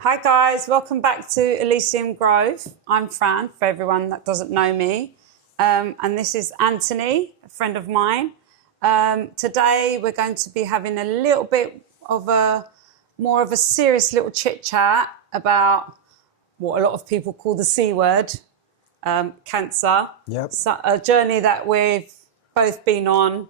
Hi guys, welcome back to Elysium Grove. I'm Fran, for everyone that doesn't know me. And this is Antony, a friend of mine. Today we're going to be having a little bit of more of a serious little chit chat about what a lot of people call the C word, cancer. Yep. So, a journey that we've both been on.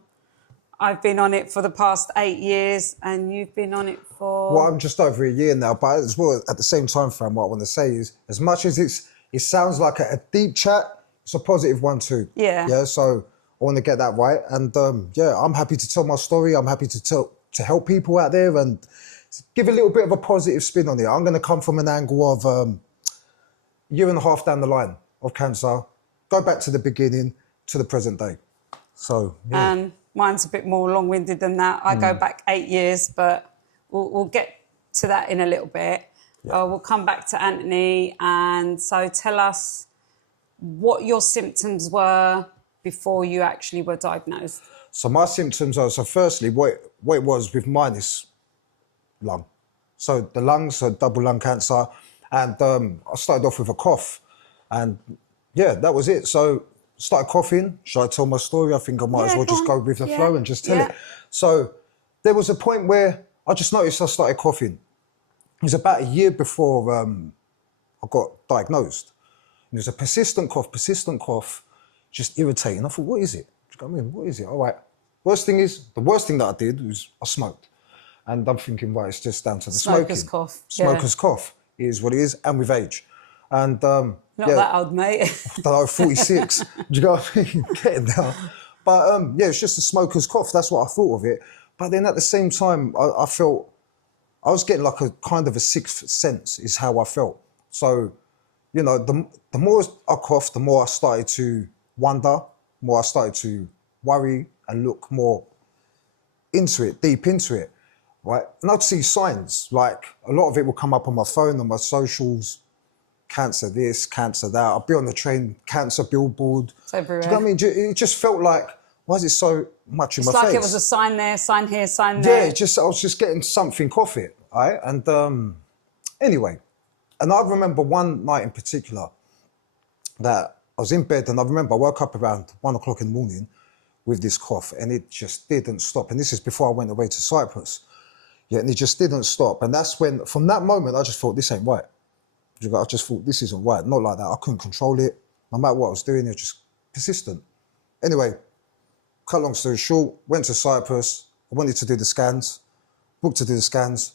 I've been on it for the past 8 years and you've been on it for... Well, I'm just over a year now, but as well, at the same time, Fran, what I want to say is, as much as it sounds like a deep chat, it's a positive one too. Yeah. Yeah, so I want to get that right. And yeah, I'm happy to tell my story. I'm happy to help people out there and give a little bit of a positive spin on it. I'm going to come from an angle of a year and a half down the line of cancer, go back to the beginning, to the present day. So, yeah. And mine's a bit more long-winded than that. I go back 8 years, but we'll get to that in a little bit. Yeah. We'll come back to Antony. And so tell us what your symptoms were before you actually were diagnosed. So my symptoms are, so firstly, what it was with mine is lung. So the lungs, so double lung cancer. And I started off with a cough. And yeah, that was it. So started coughing. Should I tell my story? I think I might as well just go with the flow and just tell it. So there was a point where I just noticed I started coughing. It was about a year before I got diagnosed. And it was a persistent cough, just irritating. I thought, what is it? Do you know what I mean? What is it? All right. The worst thing that I did was I smoked. And I'm thinking, right, it's just down to the Smoker's smoking. cough. Smoker's cough is what it is, and with age. And Not that old, mate. I don't know, 46. Do you know what I mean? Getting there. But yeah, it's just a smoker's cough. That's what I thought of it. But then at the same time, I felt I was getting like a kind of a sixth sense is how I felt. So, you know, the more I coughed, the more I started to wonder, more I started to worry and look more into it, deep into it, right? And I'd see signs, like a lot of it would come up on my phone, on my socials, cancer this, cancer that. I'd be on the train, cancer billboard. It's everywhere. Do you know what I mean? It just felt like, why is it so much in my face? It's like it was a sign there, sign here, sign there. Yeah, I was just getting something off it, right? And anyway, and I remember one night in particular that I was in bed and I remember I woke up around 1 o'clock in the morning with this cough and it just didn't stop. And this is before I went away to Cyprus. Yeah, and it just didn't stop. And that's when, from that moment, I just thought, this ain't right. I just thought, this isn't right. Not like that. I couldn't control it. No matter what I was doing, it was just persistent. Anyway, cut long story short, went to Cyprus. I wanted to do the scans, booked to do the scans.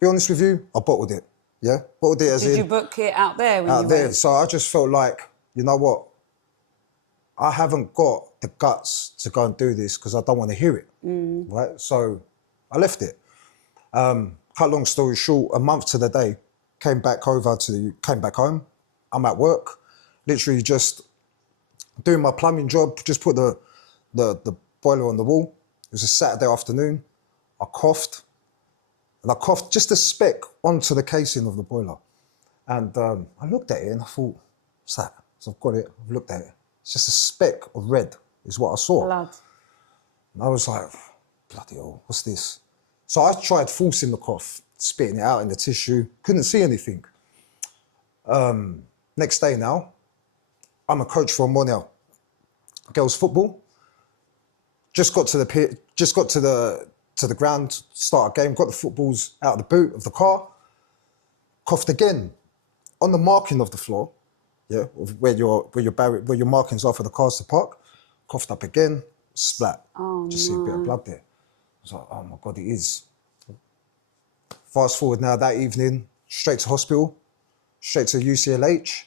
Be honest with you, I bottled it. Yeah, bottled it as in... Did you book it out there when out you there. went? So I just felt like, you know what? I haven't got the guts to go and do this because I don't want to hear it, right? So I left it. Cut long story short, a month to the day, came back home. I'm at work, literally just doing my plumbing job, just put the boiler on the wall. It was a Saturday afternoon. I coughed, and I coughed just a speck onto the casing of the boiler. And I looked at it and I thought, what's that? So I've got it, I've looked at it. It's just a speck of red is what I saw. Blood. And I was like, bloody hell, what's this? So I tried forcing the cough, spitting it out in the tissue, couldn't see anything. Next day now, I'm a coach for Monel girls football. Just got to the ground, start a game, got the footballs out of the boot of the car, coughed again on the marking of the floor, yeah, where your markings are for the cars to park, coughed up again, splat. Oh, just see a bit of blood there. I was like, oh my God, it is. Fast forward now that evening, straight to hospital, straight to UCLH.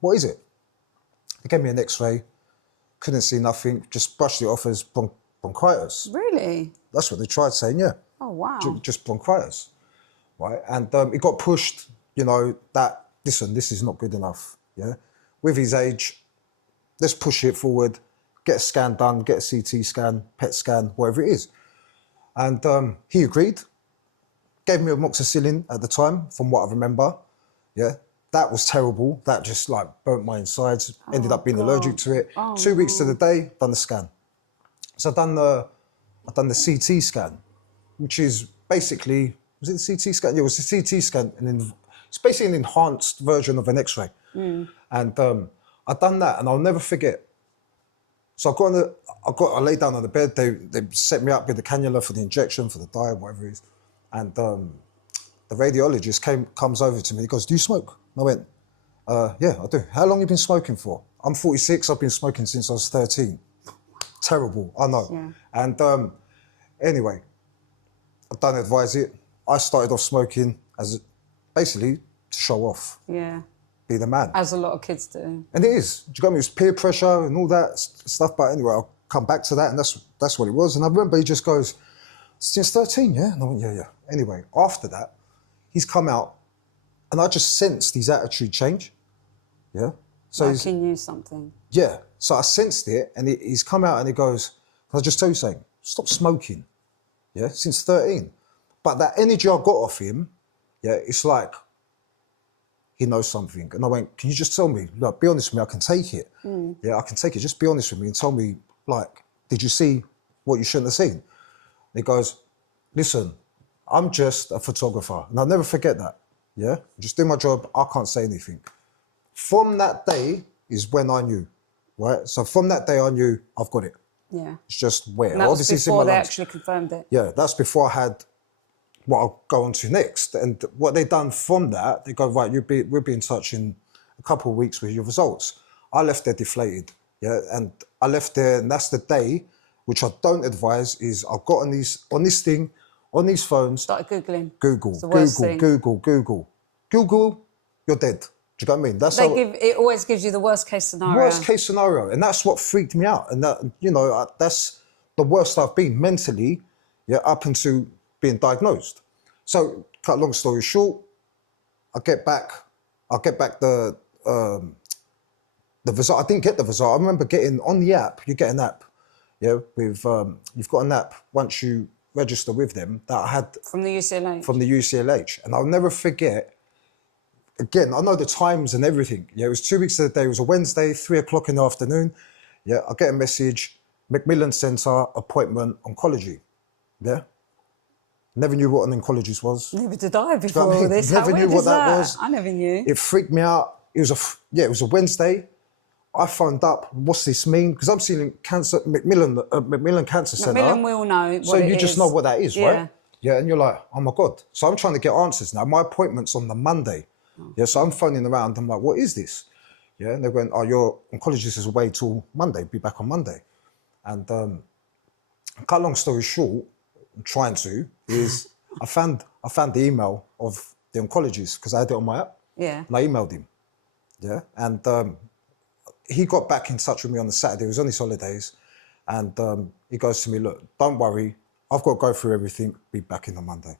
What is it? They gave me an X-ray, couldn't see nothing, just brushed it off as bronchitis. Really? That's what they tried saying, yeah. Oh, wow. Just bronchitis, right? And it got pushed, you know, that, listen, this is not good enough, yeah? With his age, let's push it forward, get a scan done, get a CT scan, PET scan, whatever it is. And he agreed, gave me amoxicillin at the time, from what I remember, yeah? That was terrible. That just like burnt my insides, ended up being allergic to it. 2 weeks to the day, done the scan. So I've done the CT scan, which is basically Was it the CT scan? Yeah, it was the CT scan, and then it's basically an enhanced version of an X-ray. And I done that, and I'll never forget. So I lay down on the bed. They set me up with the cannula for the injection, for the dye, whatever it is. And the radiologist comes over to me. He goes, "Do you smoke?" And I went, "Yeah, I do." "How long you been smoking for?" "I'm 46. I've been smoking since I was 13. Terrible, I know. Yeah. And anyway, I don't advise it. I started off smoking as basically to show off, Yeah. be the man. As a lot of kids do. And it is. Do you get me? It's peer pressure and all that stuff. But anyway, I'll come back to that, and that's what it was. And I remember he just goes, "Since 13, yeah?" And I went, "Yeah." Anyway, after that, he's come out, and I just sensed his attitude change. Yeah. So Like he knew something. yeah. So I sensed it, and he's come out and he goes, "I'll just tell you something. Stop smoking." Yeah. Since 13. But that energy I got off him, yeah, it's like he knows something. And I went, "Can you just tell me? Look, be honest with me. I can take it. Yeah, I can take it. Just be honest with me and tell me, like, did you see what you shouldn't have seen?" And he goes, "Listen, I'm just a photographer." And I'll never forget that. Yeah, just do my job. I can't say anything. From that day is when I knew, right? So from that day I knew I've got it. Yeah. It's just where. And that was Obviously, it's in my before they lungs. actually confirmed it. Yeah, that's before I had what I'll go on to next. And what they done from that, they go, "Right, we'll be in touch in a couple of weeks with your results." I left there deflated. Yeah, and I left there, and that's the day, which I don't advise, is I've got on these phones, Started Googling. Google, It's the worst thing. Google, you're dead. Do you know what I mean? That's It always gives you the worst case scenario. worst case scenario, and that's what freaked me out. And that, that's the worst I've been mentally, yeah, up until being diagnosed. So, cut long story short, I get back the result. I didn't get the result. I remember getting on the app. You get an app, yeah, with you've got an app once you register with them that I had From the UCLH. from the UCLH, and I'll never forget. Again, I know the times and everything. Yeah, it was 2 weeks to the day. It was a Wednesday, 3:00 in the afternoon. Yeah, I get a message, Macmillan Centre, appointment, oncology. Yeah. Never knew what an oncologist was. Never did I before Do you know what I mean? this. Never How knew weird what is that was. I never knew. It freaked me out. It was a Wednesday. I phoned up. What's this mean? Because I'm seeing Macmillan Cancer Centre. Macmillan will know what So it you just is. know what that is, Yeah. right? Yeah, and you're like, "Oh my God." So I'm trying to get answers now. My appointment's on the Monday. Yeah, so I'm phoning around. I'm like, "What is this?" Yeah, and they're going, "Oh, your oncologist is away till Monday. Be back on Monday." And cut long story short, I'm trying to, is I found the email of the oncologist because I had it on my app. Yeah. And I emailed him. Yeah, and he got back in touch with me on the Saturday. He was on his holidays, and he goes to me, "Look, don't worry. I've got to go through everything. Be back in on Monday."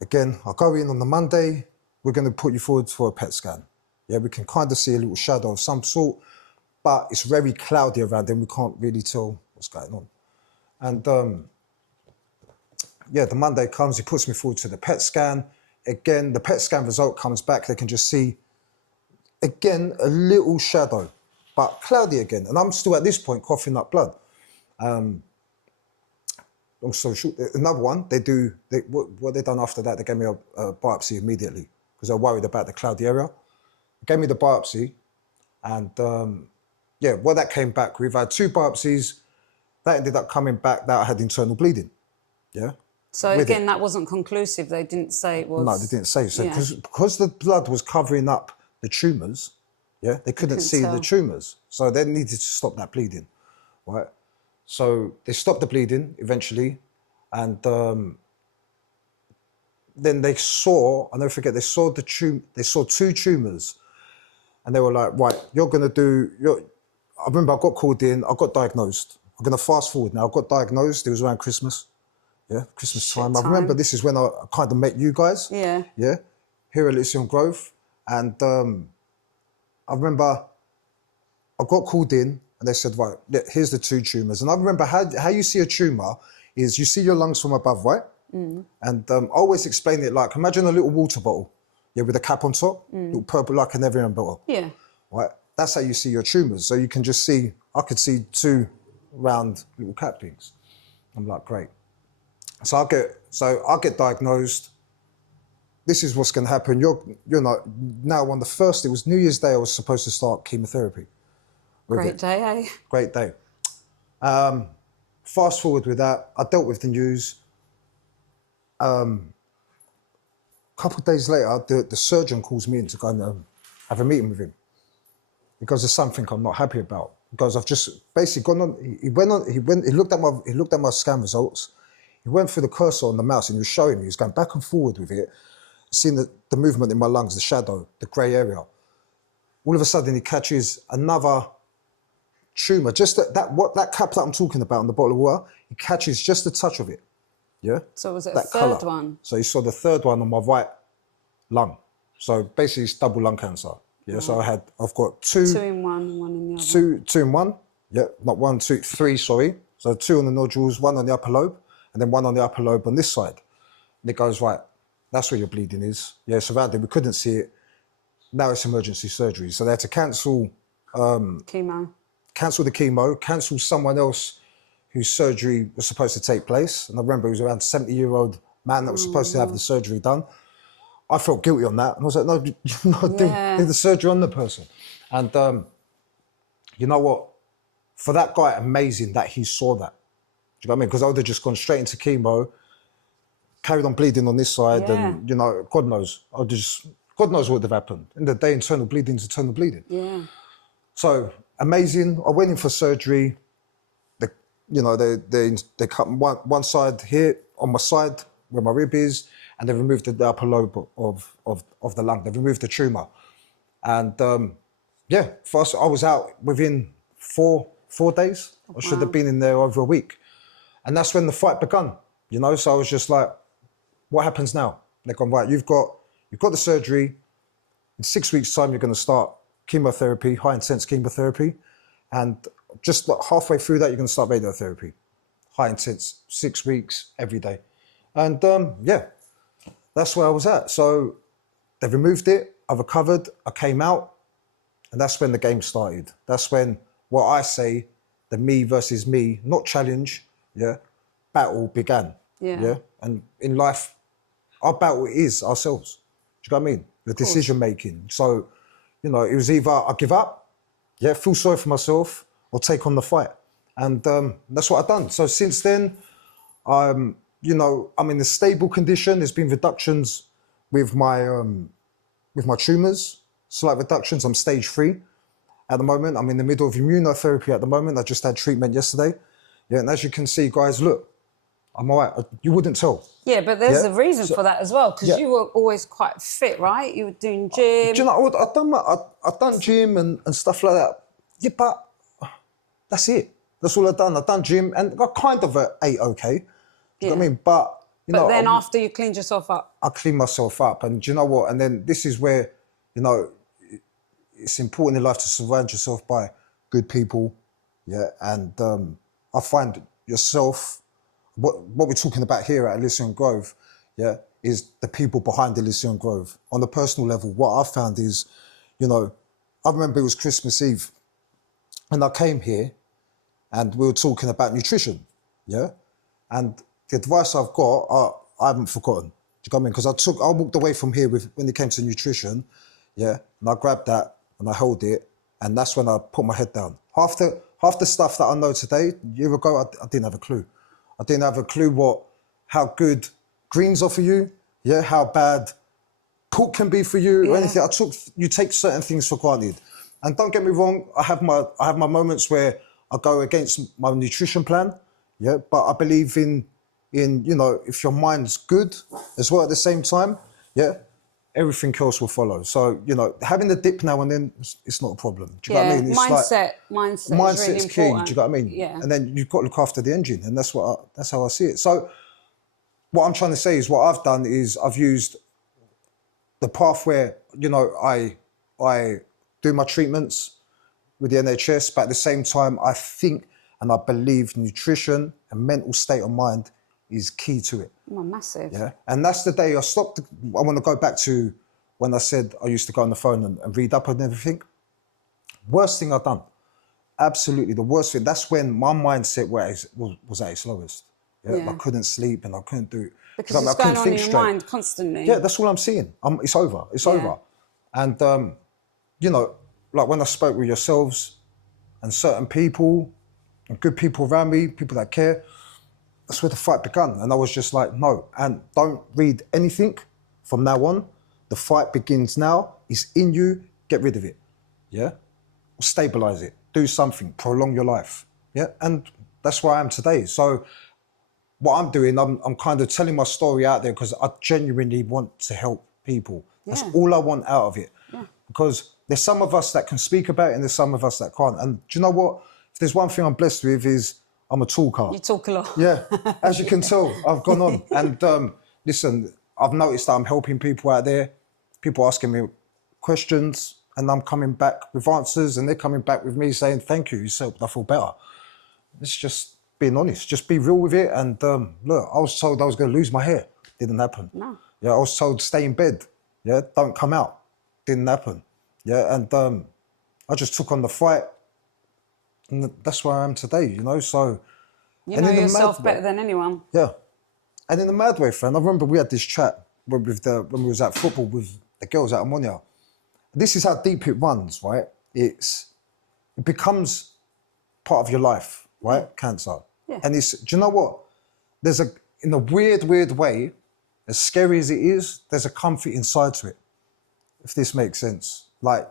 Again, I'll go in on the Monday. We're going to put you forward for a PET scan. Yeah, we can kind of see a little shadow of some sort, but it's very cloudy around and we can't really tell what's going on. And yeah, the Monday comes, he puts me forward to the PET scan. Again, the PET scan result comes back. They can just see, again, a little shadow, but cloudy again. And I'm still at this point coughing up blood. Long story short, another one, what they done after that, they gave me a biopsy immediately because they were worried about the cloudy area. They gave me the biopsy, and yeah, well, that came back. We've had 2 biopsies. That ended up coming back that I had internal bleeding. Yeah. So again, that wasn't conclusive. They didn't say it was. No, they didn't say. So Yeah. because the blood was covering up the tumours, yeah, they couldn't see tell. the tumours. So they needed to stop that bleeding, right? So they stopped the bleeding eventually, and then they saw, I'll never forget, they saw 2 tumours, and they were like, "Right, you're gonna do." I remember I got called in, I got diagnosed. I'm gonna fast forward now. I got diagnosed. It was around Christmas, yeah, Christmas time. I remember this is when I kind of met you guys, Yeah. yeah, here at Elysium Grove, and I remember I got called in. And they said, "Right, here's the 2 tumours." And I remember how you see a tumour is you see your lungs from above, right? And I always explain it like, imagine a little water bottle, yeah, with a cap on top, little purple like an Evian bottle, Yeah. right? That's how you see your tumours. So you can just see, I could see 2 round little cap things. I'm like, great. So I get So I get diagnosed. This is what's going to happen. Now on the first, it was New Year's Day, I was supposed to start chemotherapy. Great day, eh? Great day. Fast forward with that, I dealt with the news. A couple of days later, the surgeon calls me in to go and have a meeting with him because there's something I'm not happy about. Because I've just basically gone on. He looked at my scan results. He went through the cursor on the mouse and he was showing me. He was going back and forward with it, seeing the movement in my lungs, the shadow, the grey area. All of a sudden, he catches another tumour. Just that cap that I'm talking about in the bottle of water. He catches just a touch of it. Yeah. So was it that a third colour. one? So he saw the third one on my right lung. So basically, it's double lung cancer. Yeah. Right. So I've got two in one in the other. Two in one. Yeah. Not one, two, three. Sorry. So 2 on the nodules, 1 on the upper lobe, and then 1 on the upper lobe on this side. And it goes, right, that's where your bleeding is. Yeah, surrounded. We couldn't see it. Now it's emergency surgery. So they had to cancel chemo. Cancel the chemo, cancel someone else whose surgery was supposed to take place. And I remember it was around a 70-year-old man that was supposed to have the surgery done. I felt guilty on that. And I was like, no, you're not doing the surgery on the person. And you know what? For that guy, amazing that he saw that. Do you know what I mean? Because I would have just gone straight into chemo, carried on bleeding on this side, and God knows. God knows what would have happened. In the day, internal bleeding is eternal bleeding. Yeah. So amazing. I went in for surgery. They cut one side here on my side where my rib is, and they removed the upper lobe of the lung. They removed the tumour, and first I was out within 4 days. I should have been in there over a week. And that's when the fight begun, So I was just like, what happens now? They're going, right, you've got the surgery. In 6 weeks' time, you're going to start chemotherapy, high intense chemotherapy. And just like halfway through that, you're going to start radiotherapy. High intense, 6 weeks, every day. And that's where I was at. So they removed it. I recovered. I came out. And that's when the game started. That's when what I say, the me versus me, not challenge, battle began. Yeah. And in life, our battle is ourselves. Do you know what I mean? The decision making. So, it was either I give up, feel sorry for myself, or take on the fight. And that's what I've done. So since then, I'm in a stable condition. There's been reductions with my tumours, slight reductions. I'm stage 3. At the moment, I'm in the middle of immunotherapy at the moment. I just had treatment yesterday. Yeah, and as you can see, guys, look, I'm all right. You wouldn't tell. Yeah, but there's a reason for that as well, because you were always quite fit, right? You were doing gym. Do you know what? I've done gym and stuff like that. Yeah, but that's it. That's all I've done. I've done gym and I kind of ate okay. Do you know what I mean? But then after you cleaned yourself up. I cleaned myself up. And do you know what? And then this is where, it's important in life to surround yourself by good people, and I find yourself, what we're talking about here at Elysium Grove, is the people behind Elysium Grove. On a personal level, what I found is, I remember it was Christmas Eve, and I came here, and we were talking about nutrition, and the advice I've got, I haven't forgotten. Do you know what I mean? Because I walked away from here when it came to nutrition, and I grabbed that, and I held it, and that's when I put my head down. Half the stuff that I know today, a year ago, I didn't have a clue. I didn't have a clue how good greens are for you, how bad pork can be for you, or anything. You take certain things for granted. And don't get me wrong, I have my moments where I go against my nutrition plan, but I believe in if your mind's good as well at the same time, everything else will follow. So, having the dip now and then, it's not a problem. Do you know what I mean? It's mindset really is key. important. Do you know what I mean? Yeah. And then you've got to look after the engine, and that's how I see it. So, what I'm trying to say is, what I've done is I've used the path where I do my treatments with the NHS, but at the same time, I think and I believe nutrition and mental state of mind is key to it. Oh, massive. Yeah, and that's the day I stopped. I want to go back to when I said I used to go on the phone and read up on everything. Worst thing I've done. Absolutely the worst thing. That's when my mindset was at its lowest. I couldn't sleep and I couldn't do it. Because it's going on in your mind constantly. Yeah, that's all I'm seeing. It's over. It's over. And, you know, like when I spoke with yourselves and certain people, and good people around me, people that care, that's where the fight began. And I was just like, no. And don't read anything from now on. The fight begins now. It's in you. Get rid of it. Yeah? Stabilize it. Do something. Prolong your life. Yeah? And that's where I am today. So what I'm doing, I'm kind of telling my story out there because I genuinely want to help people. That's all I want out of it. Yeah. Because there's some of us that can speak about it and there's some of us that can't. And do you know what? If there's one thing I'm blessed with is I'm a talker. You talk a lot. Yeah, as you can tell, I've gone on. And listen, I've noticed that I'm helping people out there, people asking me questions, and I'm coming back with answers, and they're coming back with me saying, thank you, so I feel better. It's just being honest, just be real with it. And look, I was told I was going to lose my hair. Didn't happen. No. Yeah, I was told stay in bed. Yeah, don't come out. Didn't happen. Yeah, and I just took on the fight. And that's where I am today, you know, so... You know yourself better than anyone. Yeah. And in a mad way, friend, I remember we had this chat when we was at football with the girls at Ammonia. This is how deep it runs, right? It becomes part of your life, right? Cancer. Yeah. And it's, do you know what? In a weird way, as scary as it is, there's a comfort inside to it, if this makes sense. Like,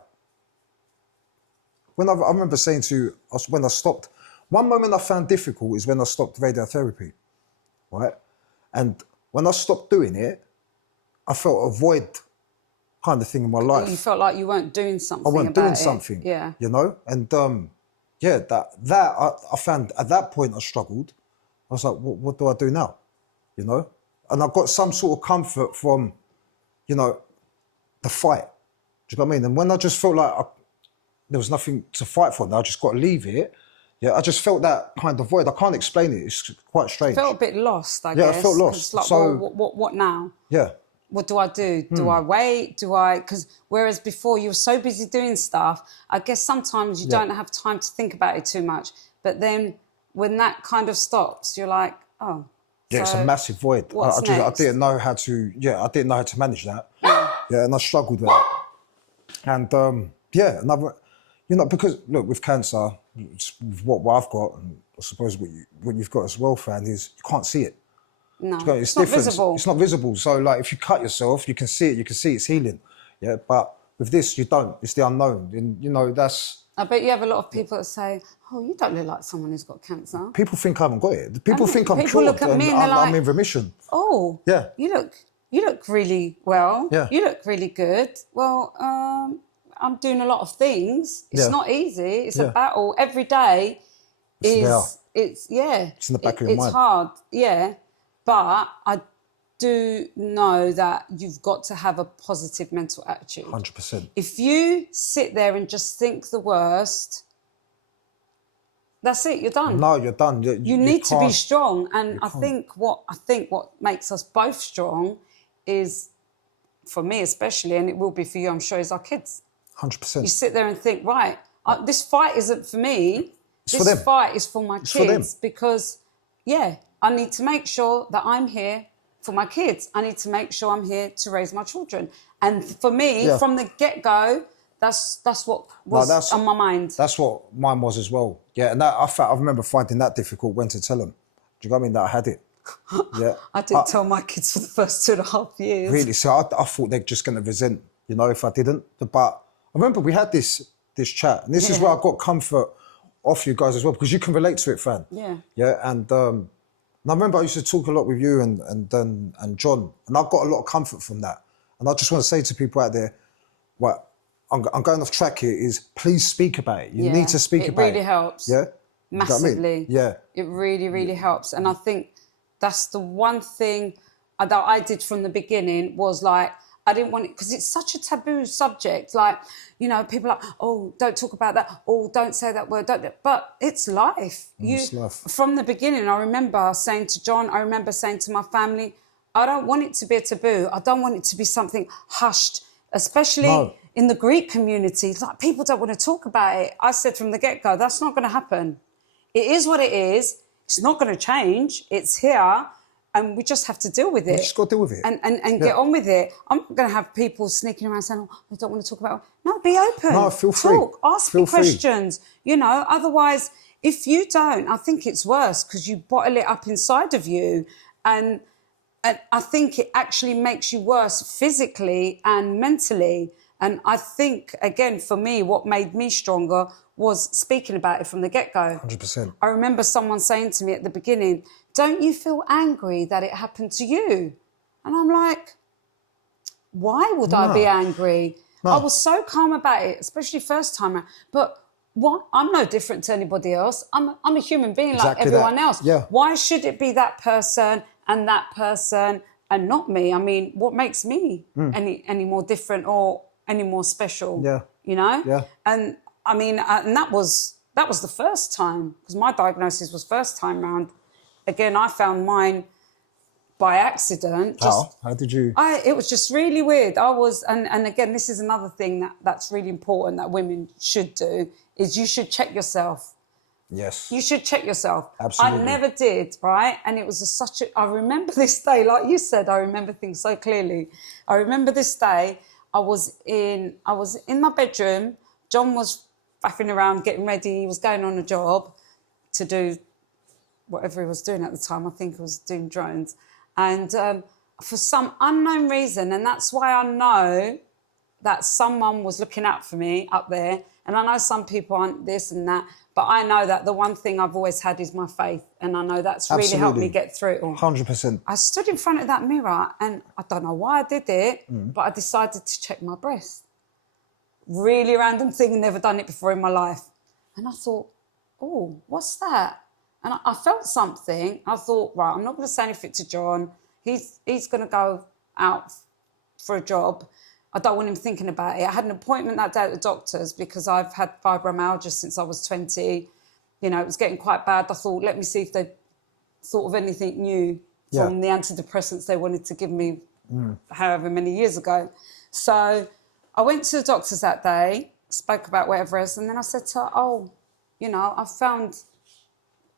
I remember saying to you, when I stopped, one moment I found difficult is when I stopped radiotherapy, right? And when I stopped doing it, I felt a void kind of thing in my life. You felt like you weren't doing something. I wasn't doing something, yeah. You know? And I found at that point I struggled. I was like, what do I do now? You know? And I got some sort of comfort from, you know, the fight. Do you know what I mean? And when I just felt like there was nothing to fight for now, I just got to leave it. Yeah, I just felt that kind of void. I can't explain it. It's quite strange. I felt a bit lost, I guess. Yeah, I felt lost. It's like, so, well, what now? Yeah. What do I do? Do I wait? Because whereas before you were so busy doing stuff, I guess sometimes you don't have time to think about it too much. But then when that kind of stops, you're like, oh. Yeah, it's a massive void. I didn't know how to, I didn't know how to manage that. Yeah, and I struggled with that. And you know, because look, with cancer, what I've got, and I suppose what you've got as well, Fran, is you can't see it. No, it's not visible. It's not visible. So, like, if you cut yourself, you can see it. You can see it's healing. Yeah, but with this, you don't. It's the unknown, and you know that's. I bet you have a lot of people that say, "Oh, you don't look like someone who's got cancer." People think I haven't got it. People think I'm cured. People look at me and they're like, I'm in remission. Oh, yeah. You look really well. Yeah. You look really good. Well, I'm doing a lot of things. It's not easy. It's a battle every day. It's in the back of your mind. It's hard. Yeah. But I do know that you've got to have a positive mental attitude. 100%. If you sit there and just think the worst, that's it, you're done. No, you're done. You need to be strong. And I think what makes us both strong is, for me especially, and it will be for you, I'm sure, is our kids. 100%. You sit there and think, right, this fight isn't for me. This fight is for my kids because, I need to make sure that I'm here for my kids. I need to make sure I'm here to raise my children. And for me, from the get-go, that's what was on my mind. That's what mine was as well. Yeah, and I remember finding that difficult when to tell them. Do you know what I mean? That I had it. Yeah. I didn't tell my kids for the first 2.5 years. Really? So I thought they're just going to resent, you know, if I didn't. But I remember we had this chat, and this is where I got comfort off you guys as well, because you can relate to it, Fran. Yeah. Yeah, and I remember I used to talk a lot with you and John, and I got a lot of comfort from that. And I just want to say to people out there, I'm going off track here, is please speak about it. You need to speak about it. It really helps. Yeah? Massively. You know what I mean? Yeah. It really, really helps. And I think that's the one thing that I did from the beginning was like, I didn't want it, because it's such a taboo subject. Like, you know, people are like, oh, don't talk about that. Oh, don't say that word. But it's life. It's life. From the beginning, I remember saying to John, I remember saying to my family, I don't want it to be a taboo. I don't want it to be something hushed, especially in the Greek community. Like, people don't want to talk about it. I said from the get-go, that's not going to happen. It is what it is. It's not going to change. It's here. and we just have to deal with it. You just got to deal with it. And get on with it. I'm not going to have people sneaking around saying, oh, I don't want to talk about it. No, be open. No, feel free. Talk, ask me questions. You know, otherwise, if you don't, I think it's worse because you bottle it up inside of you. And I think it actually makes you worse physically and mentally. And I think, again, for me, what made me stronger was speaking about it from the get-go. 100%. I remember someone saying to me at the beginning, don't you feel angry that it happened to you? And I'm like, why would I be angry? No. I was so calm about it, especially first time around. But what? I'm no different to anybody else. I'm a human being like everyone else. Yeah. Why should it be that person and not me? I mean, what makes me any more different or any more special? Yeah. You know? Yeah. And I mean, and that was the first time, because my diagnosis was first time round. Again, I found mine by accident. How did you? It was just really weird. And again, this is another thing that's really important that women should do, is you should check yourself. Yes. You should check yourself. Absolutely. I never did, right? And it was I remember this day, like you said, I remember things so clearly. I remember this day, I was in my bedroom. John was faffing around, getting ready. He was going on a job to do whatever he was doing at the time. I think he was doing drones. And for some unknown reason, and that's why I know that someone was looking out for me up there. And I know some people aren't this and that, but I know that the one thing I've always had is my faith. And I know that's really helped me get through it all. 100%. I stood in front of that mirror and I don't know why I did it, but I decided to check my breast. Really random thing, never done it before in my life. And I thought, oh, what's that? And I felt something. I thought, right, I'm not going to say anything to John. He's going to go out for a job. I don't want him thinking about it. I had an appointment that day at the doctor's because I've had fibromyalgia since I was 20. You know, it was getting quite bad. I thought, let me see if they thought of anything new from the antidepressants they wanted to give me however many years ago. So I went to the doctor's that day, spoke about whatever else, and then I said to her, oh, you know, I found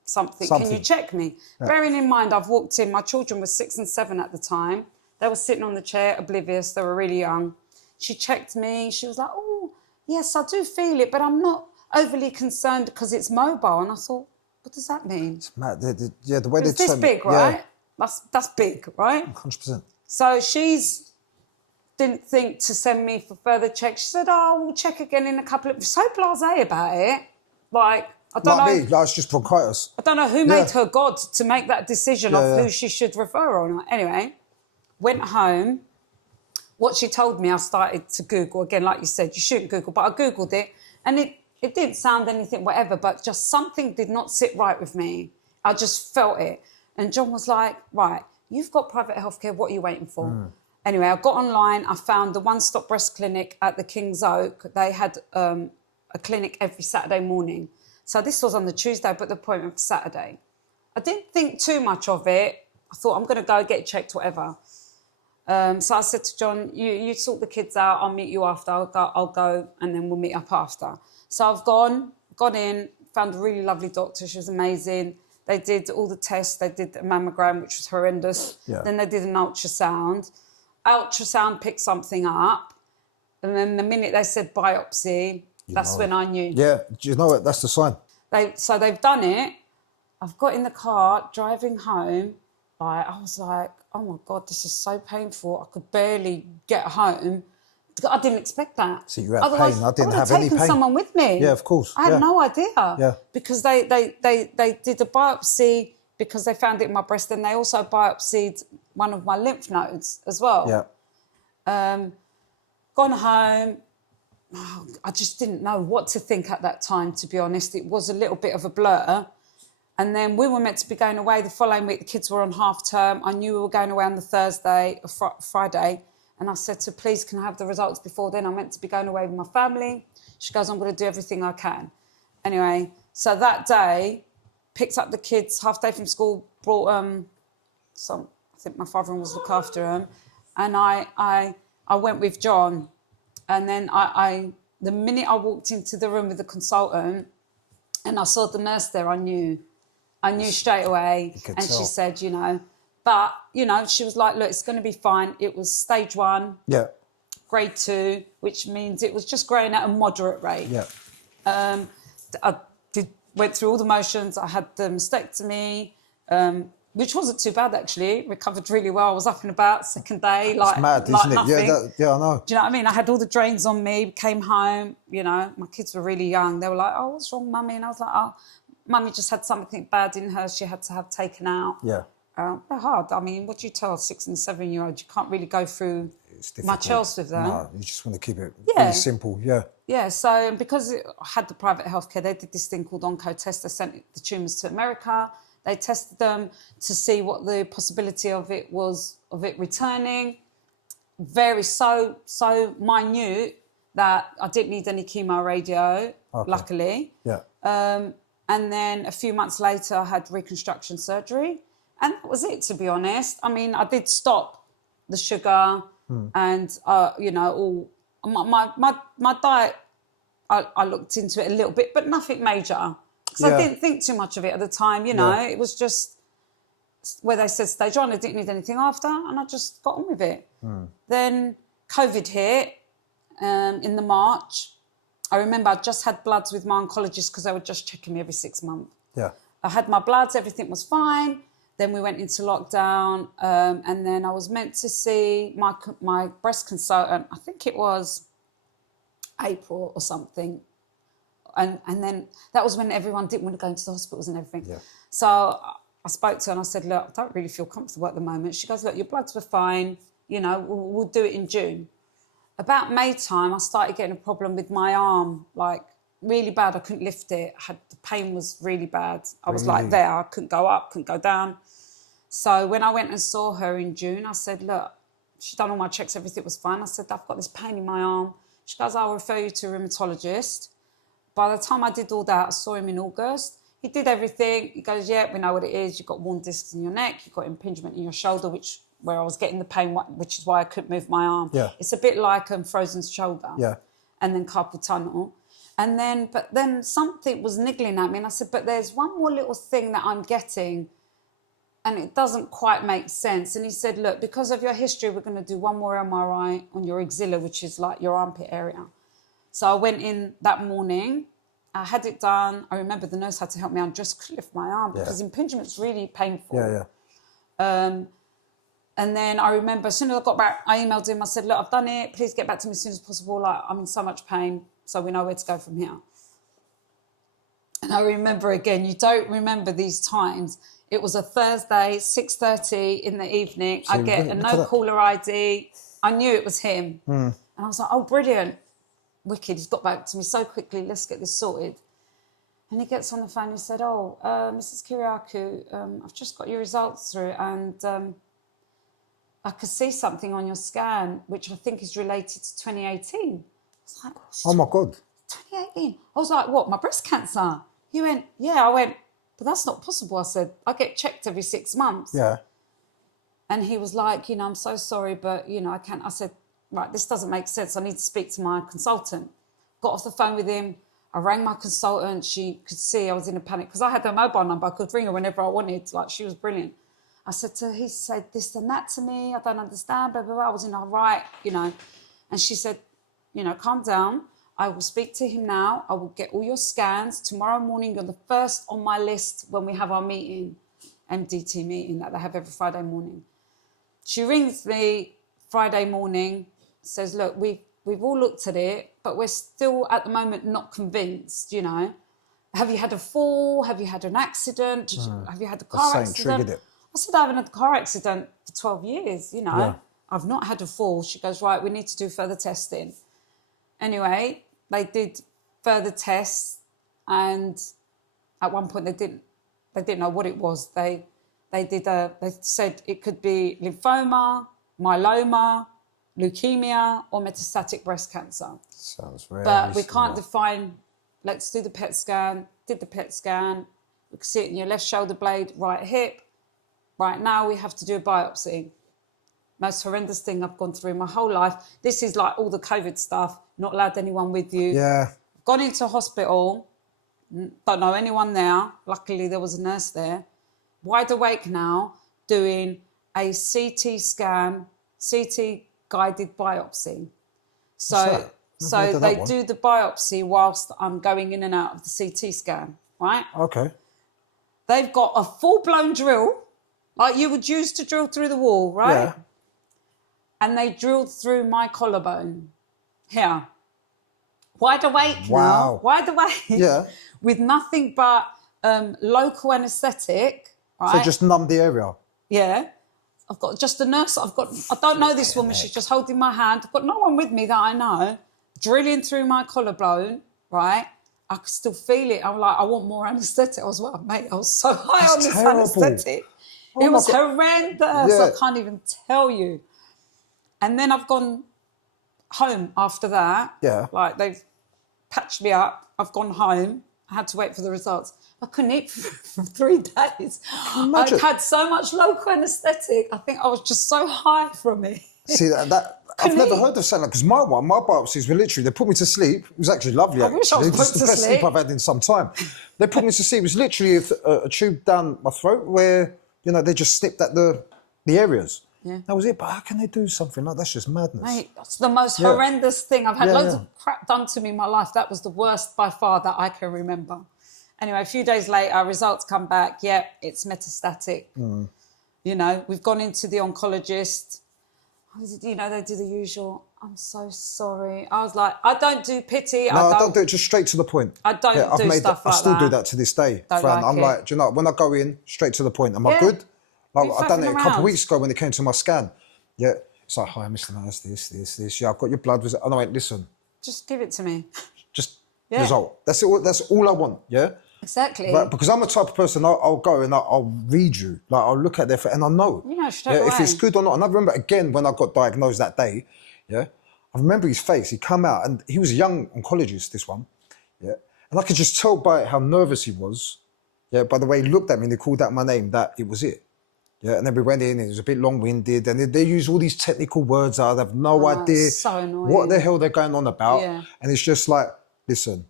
something. Can you check me? Yeah. Bearing in mind, I've walked in, my children were 6 and 7 at the time. They were sitting on the chair, oblivious. They were really young. She checked me. She was like, oh, yes, I do feel it, but I'm not overly concerned because it's mobile. And I thought, what does that mean? It's mad. The way it's this big, right? Yeah. That's big, right? 100%. So she's didn't think to send me for further checks. She said, oh, we'll check again in a couple of... So blasé about it. Like, I don't know. Me, like, it's just bronchitis. I don't know who made her God to make that decision of who she should refer or not. Anyway, went home. What she told me, I started to Google. Again, like you said, you shouldn't Google, but I Googled it. And it didn't sound anything, whatever, but just something did not sit right with me. I just felt it. And John was like, right, you've got private healthcare. What are you waiting for? Anyway, I got online. I found the One Stop Breast Clinic at the King's Oak. They had a clinic every Saturday morning. So this was on the Tuesday, I booked the appointment for Saturday. I didn't think too much of it. I thought, I'm going to go get checked, whatever. So I said to John, you sort the kids out. I'll meet you after. I'll go and then we'll meet up after. So I've gone in, found a really lovely doctor. She was amazing. They did all the tests. They did a mammogram, which was horrendous. Yeah. Then they did an ultrasound. Ultrasound picked something up. And then the minute they said biopsy, that's when I knew. Yeah, do you know what? That's the sign. So they've done it. I've got in the car, driving home. I was like, oh, my God, this is so painful. I could barely get home. I didn't expect that. So you had pain. I didn't have any pain. I would have taken someone with me. Yeah, of course. I had no idea. Yeah. Because they did a biopsy because they found it in my breast, and they also biopsied one of my lymph nodes as well. Yeah. Gone home. Oh, I just didn't know what to think at that time, to be honest. It was a little bit of a blur. And then we were meant to be going away the following week. The kids were on half term. I knew we were going away on the Thursday or Friday. And I said to her, please, can I have the results before then? I'm meant to be going away with my family. She goes, I'm going to do everything I can. Anyway, so that day, picked up the kids, half day from school, brought I think my father-in-law was look after them. And I went with John. And then the minute I walked into the room with the consultant and I saw the nurse there, I knew straight away. And she said, you know, But, you know, she was like, look, it's going to be fine. It was stage 1, Yeah. grade 2, which means it was just growing at a moderate rate. Yeah. I went through all the motions. I had the mastectomy, which wasn't too bad, actually. Recovered really well. I was up and about second day, like, It's mad, like isn't it? nothing. Yeah, I know. Do you know what I mean? I had all the drains on me, came home, you know, my kids were really young. They were like, oh, what's wrong, mummy? And I was like, oh, mummy just had something bad in her. She had to have taken out. Yeah. They're hard. I mean, what do you tell a 6- and 7-year-old? You can't really go through much else with them. No, you just want to keep it Yeah. really simple. Yeah. Yeah, so because I had the private healthcare, they did this thing called Oncotest. They sent the tumours to America. They tested them to see what the possibility of it was, of it returning. Very so minute that I didn't need any chemo or radio, luckily. Yeah. And then a few months later, I had reconstruction surgery. And that was it, to be honest. I mean, I did stop the sugar and, you know, all my diet, I looked into it a little bit, but nothing major. Because I didn't think too much of it at the time, you know. It was just where they said stage 1, I didn't need anything after, and I just got on with it. Then COVID hit in the March. I remember I just had bloods with my oncologist because they were just checking me every 6 months. Yeah. I had my bloods, everything was fine. Then we went into lockdown, and then I was meant to see my breast consultant, I think it was April or something. And then that was when everyone didn't want to go into the hospitals and everything. Yeah. So I spoke to her and I said, look, I don't really feel comfortable at the moment. She goes, look, your bloods were fine. You know, we'll do it in June. About May time, I started getting a problem with my arm, like really bad. I couldn't lift it. The pain was really bad. I was like there. I couldn't go up, couldn't go down. So when I went and saw her in June, I said, look, she'd done all my checks, everything was fine. I said, I've got this pain in my arm. She goes, I'll refer you to a rheumatologist. By the time I did all that, I saw him in August. He did everything. He goes, yeah, we know what it is. You've got worn discs in your neck. You've got impingement in your shoulder, where I was getting the pain, which is why I couldn't move my arm. Yeah. It's a bit like frozen shoulder. Yeah. And then carpal tunnel. But then something was niggling at me. And I said, but there's one more little thing that I'm getting and it doesn't quite make sense. And he said, look, because of your history, we're going to do one more MRI on your axilla, which is like your armpit area. So I went in that morning. I had it done. I remember the nurse had to help me. I just couldn't lift my arm because impingement's really painful. Yeah, yeah. And then I remember as soon as I got back, I emailed him. I said, look, I've done it. Please get back to me as soon as possible. Like, I'm in so much pain, so we know where to go from here. And I remember again, you don't remember these times. It was a Thursday, 6:30 in the evening. So I get a no-caller ID. I knew it was him. And I was like, oh, brilliant. Wicked, he's got back to me so quickly. Let's get this sorted. And he gets on the phone and he said, oh, Mrs. Kyriakou, I've just got your results through and I could see something on your scan, which I think is related to 2018. I was like, oh my God. 2018? I was like, what, my breast cancer? He went, yeah. I went, but that's not possible. I said, I get checked every 6 months. Yeah. And he was like, you know, I'm so sorry, but, you know, I can't. I said, right, this doesn't make sense. I need to speak to my consultant. Got off the phone with him. I rang my consultant. She could see I was in a panic because I had her mobile number. I could ring her whenever I wanted. Like, she was brilliant. I said to her, he said this and that to me. I don't understand, blah, blah, blah. I was in a right, you know. And she said, you know, calm down. I will speak to him now. I will get all your scans. Tomorrow morning, you're the first on my list when we have our meeting, MDT meeting that they have every Friday morning. She rings me Friday morning, says, look, we've all looked at it, but we're still at the moment not convinced, you know. Have you had a fall? Have you had an accident? Have you had a car accident? Triggered it. I said, I haven't had a car accident for 12 years, you know. Yeah. I've not had a fall. She goes, right, we need to do further testing. Anyway, they did further tests and at one point they didn't know what it was. They said it could be lymphoma, myeloma, leukemia or metastatic breast cancer. Sounds very But we can't define, let's do the PET scan, did the PET scan, we can see it in your left shoulder blade, right hip. Right now we have to do a biopsy. Most horrendous thing I've gone through in my whole life. This is like all the COVID stuff, not allowed anyone with you. Yeah. Gone into hospital, don't know anyone there. Luckily there was a nurse there. Wide awake now, doing a CT scan, CT guided biopsy. What's that? Never heard of that They one. do the biopsy whilst I'm going in and out of the CT scan, right? Okay. They've got a full-blown drill, like you would use to drill through the wall, right? Yeah. And they drilled through my collarbone. Here. Wide awake now. Wow. Wide awake. Yeah. With nothing but local anaesthetic, right? So just numb the area. Yeah. I've got just a nurse. I don't know this woman. She's just holding my hand. I've got no one with me that I know. Drilling through my collarbone, right? I could still feel it. I'm like, I want more anaesthetic. I was like, mate, I was so high That's on this terrible. anaesthetic. Oh It my was God. horrendous. Yeah. I can't even tell you. And then I've gone home after that. Yeah. Like, they've patched me up. I've gone home. I had to wait for the results. I couldn't eat for 3 days. Imagine. I'd had so much local anaesthetic. I think I was just so high from it. See, that I've Couldn't never eat. heard of something because my biopsies were literally, they put me to sleep. It was actually lovely. I wish I was actually. put It's the to best sleep. sleep I've had in some time. They put me to sleep. It was literally a tube down my throat where, they just snipped at the areas. Yeah. That was it. But how can they do something like that? That's just madness. Mate, that's the most Yeah. horrendous thing. I've had Yeah, loads yeah. of crap done to me in my life. That was the worst by far that I can remember. Anyway, a few days later, results come back. Yeah, it's metastatic. Mm. We've gone into the oncologist. They do the usual, I'm so sorry. I was like, I don't do pity. No, I don't do it. Just straight to the point. I don't do stuff I like still do that. that to this day, Don't Fran. like I'm it. like, do you know, when I go in, straight to the point. Am I Yeah. good? Like, You're I done it a faffing couple of around. weeks ago when it came to my scan. Yeah. It's like, hi, Mr. Nurse, this. Yeah, I've got your blood. And I went, listen, Just give it to me. just Yeah. result. That's it. That's all I want. Yeah. Exactly. But because I'm the type of person, I'll go and I'll read you. Like, I'll look at their and I know. straight away. If it's good or not. And I remember again when I got diagnosed that day. Yeah. I remember his face. He come out and he was a young oncologist. This one. Yeah. And I could just tell by how nervous he was. Yeah. By the way he looked at me and he called out my name that it was it. Yeah. And then we went in. And it was a bit long-winded, and they use all these technical words. I have no idea it's so annoying. what the hell they're going on about. Yeah. And it's just like, listen.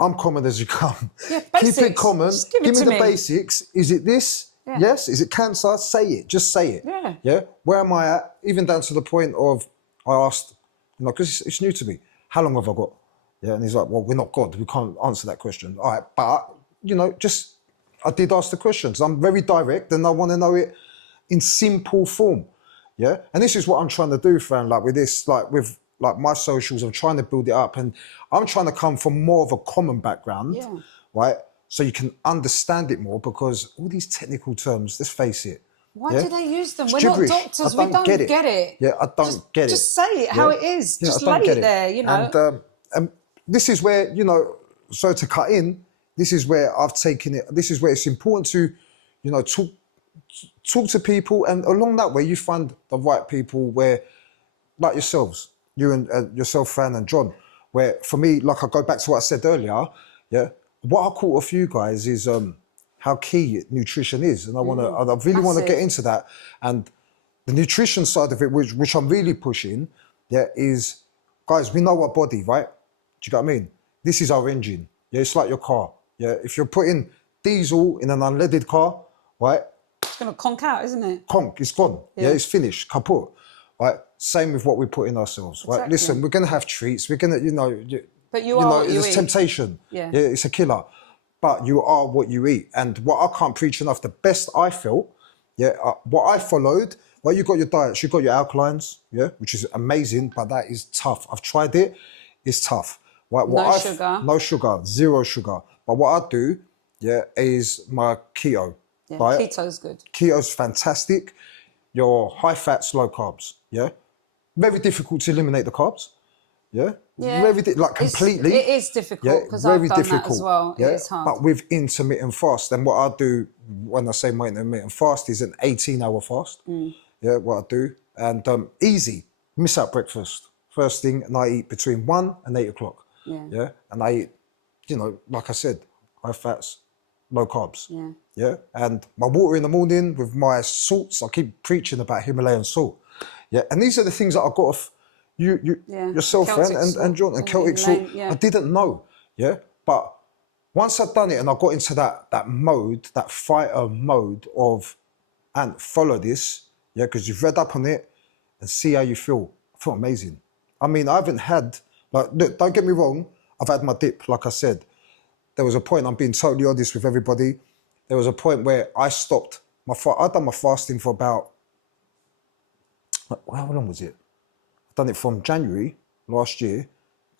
I'm common as you come. Yeah, Keep it basics. common. Just give it Give me to the me. basics. Is it this? Yeah. Yes. Is it cancer? Say it. Just say it. Yeah. Yeah. Where am I at? Even down to the point of I asked, because it's new to me. How long have I got? Yeah. And he's like, well, we're not God. We can't answer that question. All right. But I did ask the questions. I'm very direct, and I want to know it in simple form. Yeah. And this is what I'm trying to do, Fran. Like with this, like with my socials, I'm trying to build it up, and I'm trying to come from more of a common background, Yeah. right? So you can understand it more, because all these technical terms, let's face it. Why yeah? do they use them? It's We're gibberish. not doctors. I We don't get it. Yeah, I don't get it. Just say it how it is. Yeah, Just I don't lay get it there, And this is where, so to cut in, this is where I've taken it. This is where it's important to, talk to people. And along that way, you find the right people where, like yourselves, you and yourself, Fran and John, where for me, like I go back to what I said earlier, yeah, what I caught off you guys is how key nutrition is. And I really want to get into that. And the nutrition side of it, which I'm really pushing, yeah, is, guys, we know our body, right? Do you get what I mean? This is our engine. Yeah, it's like your car. Yeah, if you're putting diesel in an unleaded car, right? It's going to conk out, isn't it? Conk, it's gone. Yeah, it's finished, kaput. Right? Same with what we put in ourselves, right? Exactly. Listen, we're going to have treats. We're going to, But you are what you it's eat. temptation. Yeah. It's a killer. But you are what you eat. And what I can't preach enough, the best I felt, what I followed, well, you got your diets, you got your alkalines, yeah, which is amazing, but that is tough. I've tried it, it's tough. Right? Sugar. No sugar, zero sugar. But what I do, is my keto diet. Keto's good. Keto's fantastic. Your high fats, low carbs, yeah? Very difficult to eliminate the carbs, yeah? Yeah. Very completely. It is difficult because I've done that as well. Yeah? It is hard. But with intermittent fast, then what I do when I say my intermittent fast is an 18-hour fast. Yeah, what I do. And easy, miss out breakfast. First thing, and I eat between 1 and 8 o'clock. Yeah. And I eat, like I said, high fats, low carbs. Yeah. Yeah. And my water in the morning with my salts. I keep preaching about Himalayan salt. Yeah. And these are the things that I got off yourself, Celtic and John, and Celtic salt. I didn't know. Yeah. But once I'd done it and I got into that mode, that fighter mode of, and follow this, yeah, because you've read up on it and see how you feel. I feel amazing. I mean, I haven't had, like, look, don't get me wrong, I've had my dip, like I said. There was a point, I'm being totally honest with everybody, there was a point where I stopped, I'd done my fasting for about, how long was it? I've done it from January last year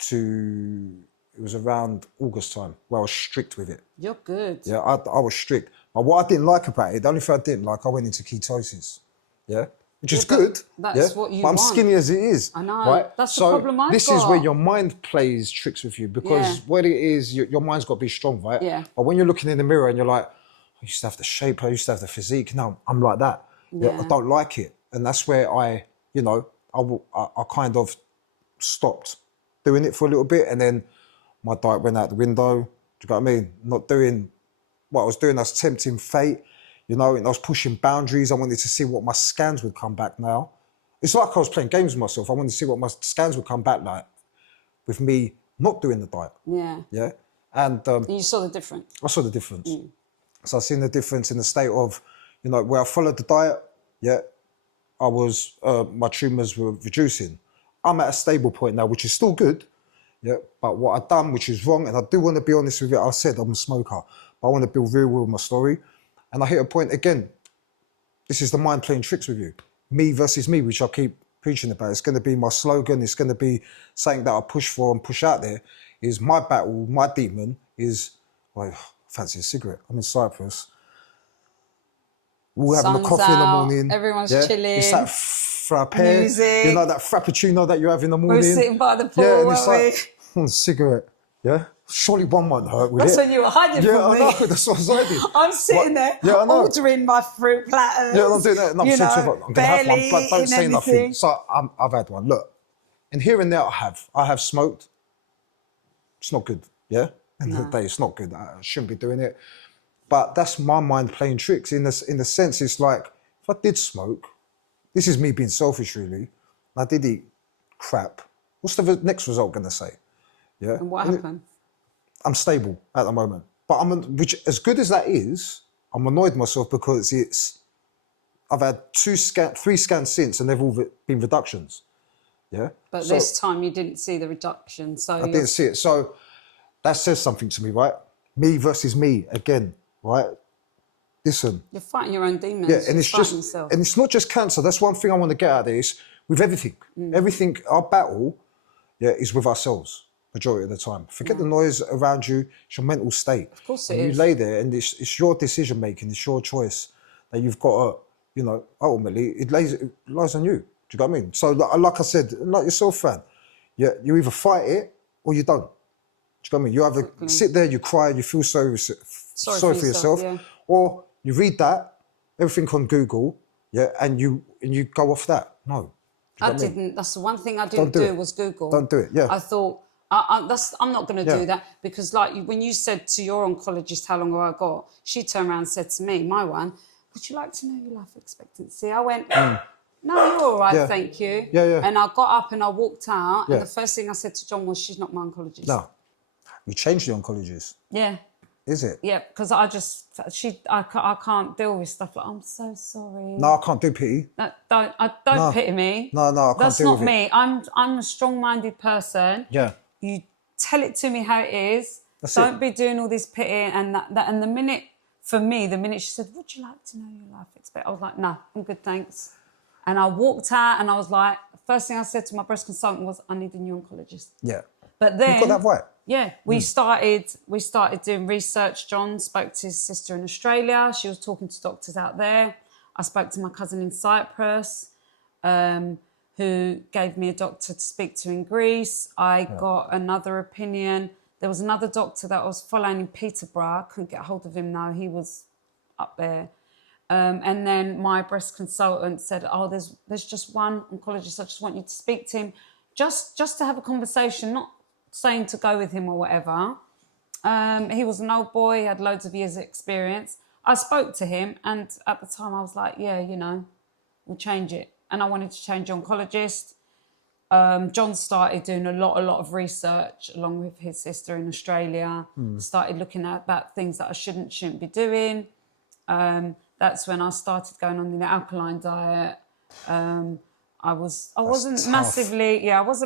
to, it was around August time, where I was strict with it. You're good. Yeah, I was strict. But what I didn't like about it, the only thing I didn't like, I went into ketosis. Yeah, which is good. That's yeah? what you But I'm want. skinny as it is. I know. Right? That's the so problem I've this got. is where your mind plays tricks with you, because Yeah. what it is, your mind's got to be strong, right? Yeah. But when you're looking in the mirror and you're like, I used to have the shape, I used to have the physique. No, I'm like that. Yeah. I don't like it. And that's where I kind of stopped doing it for a little bit, and then my diet went out the window. Do you know what I mean? Not doing what I was doing. I was tempting fate, and I was pushing boundaries. I wanted to see what my scans would come back now. It's like I was playing games with myself. I wanted to see what my scans would come back like with me not doing the diet. Yeah. Yeah. And You saw the difference. I saw the difference. So I've seen the difference in the state of, where I followed the diet, yeah, I was, my tumours were reducing. I'm at a stable point now, which is still good, yeah, but what I've done, which is wrong, and I do want to be honest with you, I said I'm a smoker, but I want to be real with my story. And I hit a point, again, this is the mind playing tricks with you. Me versus me, which I keep preaching about. It's going to be my slogan, it's going to be something that I push for and push out there, is my battle, my demon is, well, I fancy a cigarette. I'm in Cyprus. We're having a Sun's coffee in the out, morning. everyone's yeah? chilling. It's that frappe, Music. that frappuccino that you have in the morning. We're sitting by the pool, yeah, and it's weren't like, a cigarette, yeah? Surely one won't hurt with That's it. when you were hiding yeah, from I me. know, that's what I did. I'm sitting there yeah, I know. ordering my fruit platters. Yeah, I'm doing that. And I'm saying to her, I'm going to have one, barely but don't eating say nothing. anything. So I've had one. Look, and here and there I have smoked. It's not good, yeah? End of the day, it's not good. I shouldn't be doing it. But that's my mind playing tricks in the sense it's like, if I did smoke, this is me being selfish really, I did eat crap, what's the next result going to say? Yeah. And what happened? I'm stable at the moment. But which as good as that is, I'm annoyed myself because I've had 3 scans since and they've all been reductions. Yeah. But this time you didn't see the reduction, so I didn't see it. So that says something to me, right? Me versus me again, right? Listen. you're fighting your own demons. Yeah, and you're it's fighting just, yourself. and it's not just cancer. That's one thing I want to get out of this. With everything, everything, our battle, yeah, is with ourselves majority of the time. Forget the noise around you. It's your mental state. Of course and it you is. lay there, and it's your decision making. It's your choice that you've got to, ultimately it lies on you. Do you know what I mean? So like I said, like yourself, Fran, yeah, you either fight it or you don't. Do you know what I mean? You either sit there, you cry, you feel sorry for yourself, yeah. or you read that, everything on Google, yeah, and you go off that. No. Do you know what I mean? didn't. That's the one thing I didn't do do it. was Google. Don't do it, yeah. I thought I'm not going to Yeah. do that because, like, when you said to your oncologist how long I got, she turned around and said to me, my one, would you like to know your life expectancy? I went, no, you're all right, Yeah. thank you. Yeah, yeah. And I got up and I walked out, Yeah. and the first thing I said to John was, she's not my oncologist. No. You changed the oncologist, Yeah. is it? Yeah, because I can't deal with stuff like, I'm so sorry. No, I can't do pity. Don't pity me. No, I can't That's deal not with it. me. I'm a strong-minded person. Yeah. You tell it to me how it is. That's Don't it. be doing all this pity and that. And the minute she said, would you like to know your life expectancy? I was like, no, I'm good, thanks. And I walked out and I was like, the first thing I said to my breast consultant was, I need a new oncologist. Yeah. But then You got that right. yeah, we started doing research. John spoke to his sister in Australia. She was talking to doctors out there. I spoke to my cousin in Cyprus, who gave me a doctor to speak to in Greece. I got another opinion. There was another doctor that I was following in Peterborough. I couldn't get hold of him now. He was up there. And then my breast consultant said, oh, there's just one oncologist. I just want you to speak to him just to have a conversation, not saying to go with him or whatever. He was an old boy, he had loads of years of experience. I spoke to him and at the time I was like, yeah, we'll change it. And I wanted to change oncologist. John started doing a lot of research along with his sister in Australia, started looking at about things that I shouldn't be doing. that's when I started going on the alkaline diet. I wasn't tough.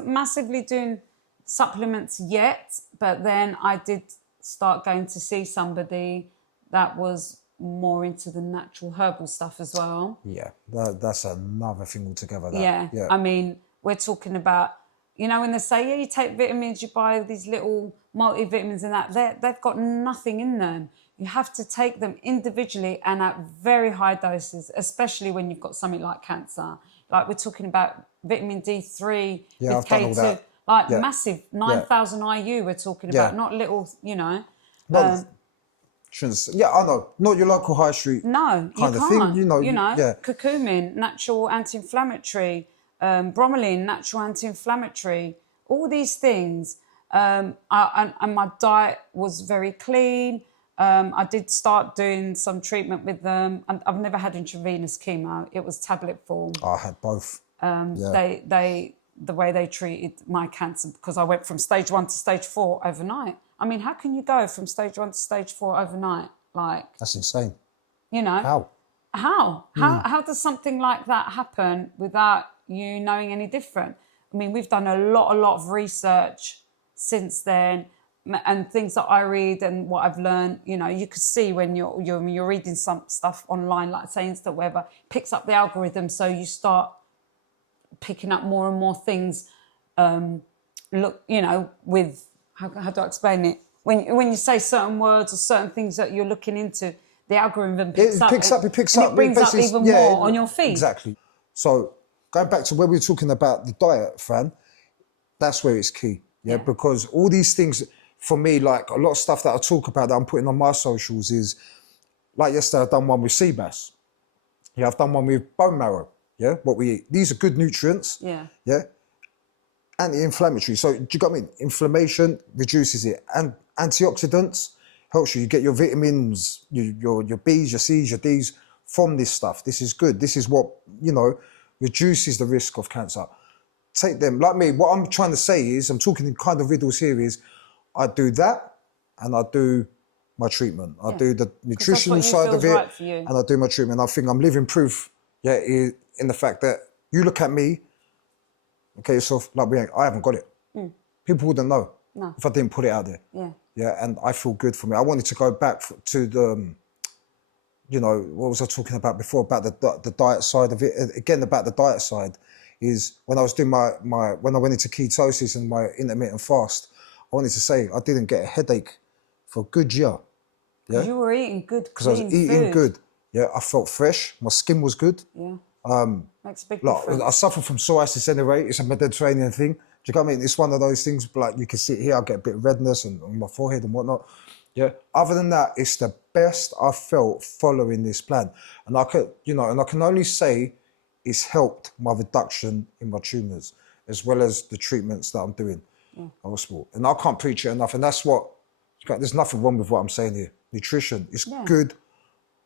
massively doing supplements yet, but then I did start going to see somebody that was more into the natural herbal stuff as well. Yeah, that's another thing altogether. Yeah. I mean, we're talking about, you know, when they say, yeah, you take vitamins, you buy these little multivitamins and that, they've got nothing in them. You have to take them individually and at very high doses, especially when you've got something like cancer. Like we're talking about vitamin D3 Yeah, with I've done all K2, that. like Yeah. massive 9,000 IU we're talking about, not little, you know. Yeah, I know. Not your local high street No, you kind of can't. thing. You know, yeah. Curcumin, natural anti-inflammatory, bromelain, natural anti-inflammatory, all these things. And my diet was very clean. I did start doing some treatment with them. And I've never had intravenous chemo. It was tablet form. I had both. The way they treated my cancer, because I went from stage 1 to stage 4 overnight. I mean, how can you go from stage 1 to stage 4 overnight? Like, That's insane. you know, How? how does something like that happen without you knowing any different? I mean, we've done a lot of research since then, and things that I read and what I've learned. You know, you could see when you're reading some stuff online, like say Insta, whatever, picks up the algorithm, so you start picking up more and more things. Look, you know, with how do I explain it? When you say certain words or certain things that you're looking into, the algorithm picks up. It brings up even more on your feed. Exactly. So going back to where we were talking about the diet, Fran, that's where it's key. Yeah, because all these things for me, like a lot of stuff that I talk about that I'm putting on my socials is, like yesterday I've done one with sea bass. Yeah, I've done one with bone marrow. Yeah, what we eat. These are good nutrients. Yeah. Yeah. Anti-inflammatory. So do you got me? Inflammation reduces it, and antioxidants helps you. You get your vitamins, your B's, your C's, your D's from this stuff. This is good. This is what, you know, reduces the risk of cancer. Take them. Like me, what I'm trying to say is, I'm talking in kind of riddles here, is I do that and I do my treatment. I do the nutrition side of it, right for you. and I do my treatment. I think I'm living proof, in the fact that you look at me, okay, yourself, like I haven't got it. People wouldn't know if I didn't put it out there. Yeah, and I feel good for me. I wanted to go back to the, you know, what was I talking about before, about the diet side of it? Again, about the diet side is when I was doing when I went into ketosis and my intermittent fast, I wanted to say I didn't get a headache for a good year. Yeah, you were eating good, because I was eating good. Yeah, I felt fresh. My skin was good. Yeah. Makes a big Like, difference. I suffer from psoriasis anyway. It's a Mediterranean thing. Do you know what I mean? It's one of those things, like you can see here, I get a bit of redness on my forehead and whatnot. Yeah. Other than that, it's the best I've felt following this plan. And I can only say it's helped my reduction in my tumours, as well as the treatments that I'm doing. And I can't preach it enough. And that's what, there's nothing wrong with what I'm saying here. Nutrition is good.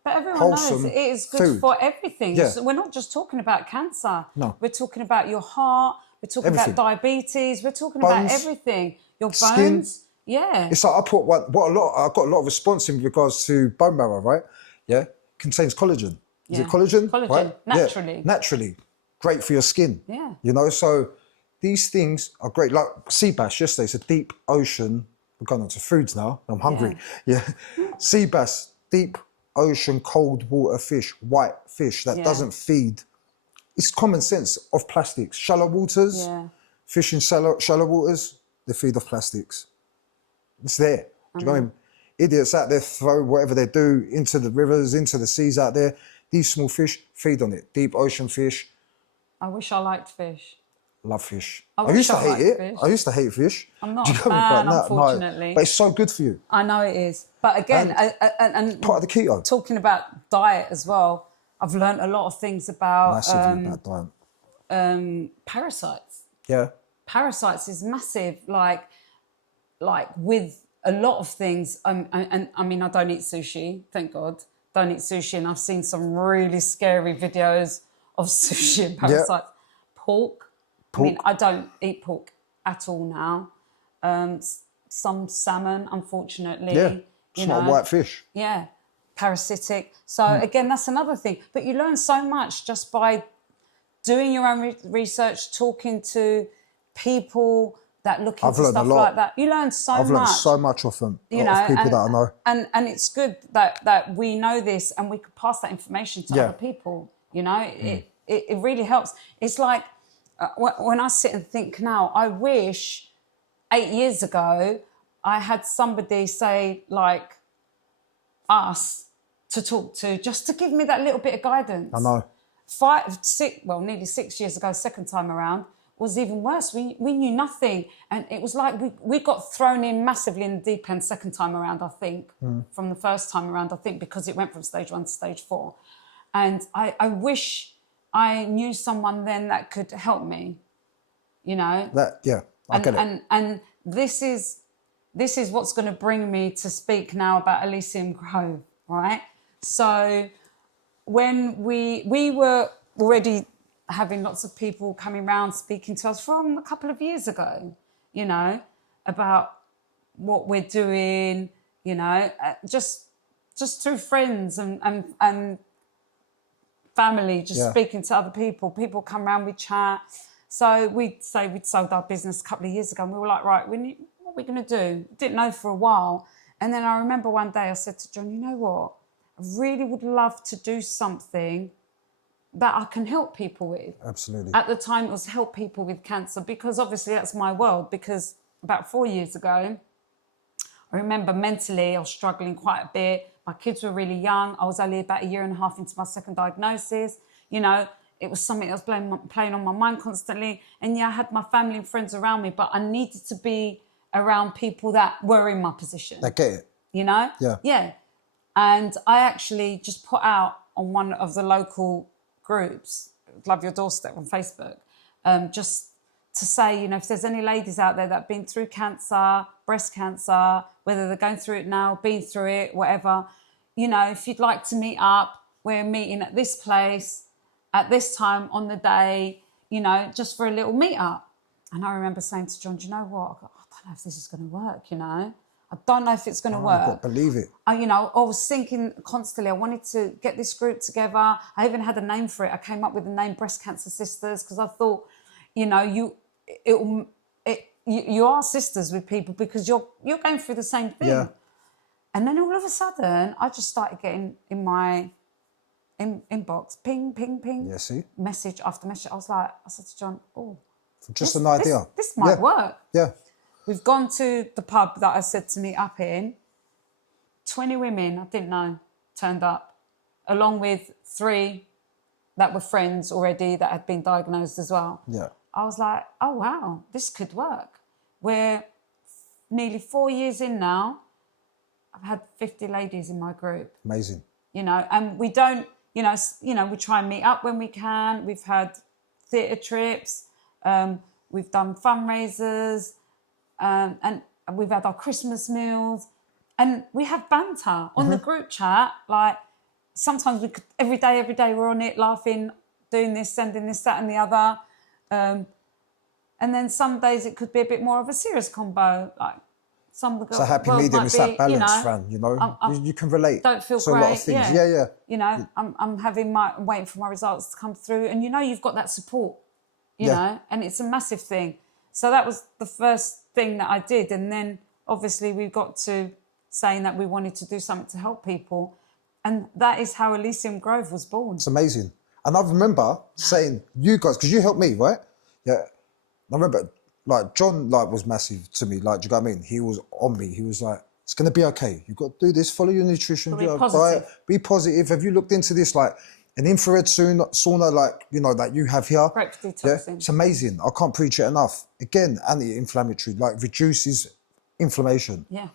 But everyone wholesome knows it is good food. for everything. Yeah. So we're not just talking about cancer. No. We're talking about your heart. We're talking Everything. about diabetes. We're talking Bones, about everything. Your skin. bones. Yeah. It's like I got a lot of response in regards to bone marrow, right? Yeah. Contains collagen. Is it collagen? Collagen, right? naturally. Yeah. Naturally. Great for your skin. Yeah. You know, so these things are great. Like sea bass yesterday, it's a deep ocean. We're going on to foods now. I'm hungry. Yeah. Sea bass, deep ocean, cold water fish, white fish that doesn't feed. It's common sense of plastics. Shallow waters, fish in shallow waters, they feed off plastics. It's there. Do you know what I mean? Idiots out there throw whatever they do into the rivers, into the seas out there. These small fish feed on it. Deep ocean fish. I wish I liked fish. Love fish. I used to hate liked it. fish. I used to hate fish. I'm not Do a you know what I mean? fan, But unfortunately. But it's so good for you. I know it is. But again, and Part of the keto. talking about diet as well, I've learned a lot of things about Massively bad diet. parasites. Yeah. Parasites is massive. Like with a lot of things. And I mean, I don't eat sushi, thank God. Don't eat sushi, and I've seen some really scary videos of sushi and parasites. Pork. I mean, I don't eat pork at all now. Some salmon, unfortunately. Yeah. It's not white fish. Yeah. parasitic. So again, that's another thing. But you learn so much just by doing your own research, talking to people that look into stuff like that. You learn so much. I've learned so much of them, you know, of people that I know. And it's good that we know this and we could pass that information to other people. You know, it really helps. It's like when I sit and think now, I wish 8 years ago I had somebody say like us to talk to, just to give me that little bit of guidance. I know. Nearly 6 years ago, second time around, was even worse. We knew nothing. And it was like we got thrown in massively in the deep end second time around, I think, from the first time around, I think, because it went from stage 1 to stage 4. And I wish I knew someone then that could help me, you know. I get it. And this is what's going to bring me to speak now about Elysium Grove, right? So when we were already having lots of people coming around speaking to us from a couple of years ago, you know, about what we're doing, you know, just through friends and family, just speaking to other people. People come around, we chat. So we'd say we'd sold our business a couple of years ago and we were like, right, what are we going to do? Didn't know for a while. And then I remember one day I said to John, you know what? I really would love to do something that I can help people with. Absolutely. At the time, it was help people with cancer, because obviously that's my world. Because about 4 years ago, I remember mentally I was struggling quite a bit. My kids were really young. I was only about 1.5 years into my second diagnosis. You know, it was something that was playing on my mind constantly. And yeah, I had my family and friends around me, but I needed to be around people that were in my position. I get it. You know? Yeah. Yeah. And I actually just put out on one of the local groups, Love Your Doorstep on Facebook, just to say, you know, if there's any ladies out there that have been through cancer, breast cancer, whether they're going through it now, been through it, whatever, you know, if you'd like to meet up, we're meeting at this place at this time on the day, you know, just for a little meet up. And I remember saying to John, do you know what? I don't know if this is going to work, you know. I don't know if it's going to work. I've got to believe it. You know, I was thinking constantly, I wanted to get this group together. I even had a name for it. I came up with the name Breast Cancer Sisters because I thought, you know, you are sisters with people because you're going through the same thing. Yeah. And then all of a sudden, I just started getting in my inbox, ping, ping, ping, Yeah, see? message after message. I said to John, An idea. This might work. Yeah. We've gone to the pub that I said to meet up in. 20 women, I didn't know, turned up, along with 3 that were friends already that had been diagnosed as well. Yeah. I was like, oh, wow, this could work. We're nearly 4 years in now. I've had 50 ladies in my group. Amazing. You know, and we don't, you know, we try and meet up when we can. We've had theatre trips. We've done fundraisers. And we've had our Christmas meals, and we have banter on the group chat. Like sometimes we could, every day we're on it, laughing, doing this, sending this, that, and the other. And then some days it could be a bit more of a serious combo. Like some of the girls. It's a happy medium. It's that balance, Fran. You know, you can relate. Don't feel to great. a lot of things. Yeah. You know, I'm waiting for my results to come through, and you know, you've got that support. You know, and it's a massive thing. So that was the first thing that I did. And then obviously we got to saying that we wanted to do something to help people. And that is how Elysium Grove was born. It's amazing. And I remember saying, you guys, because you helped me, right? Yeah. I remember, like, John, like, was massive to me. Like, do you know what I mean? He was on me. He was like, it's going to be okay. You've got to do this, follow your nutrition, Be diet, positive. be positive. Have you looked into this, like, an infrared sauna, like, you know, that you have here? Correct detoxing. Yeah? It's amazing. I can't preach it enough. Again, anti-inflammatory, like, reduces inflammation. Yeah.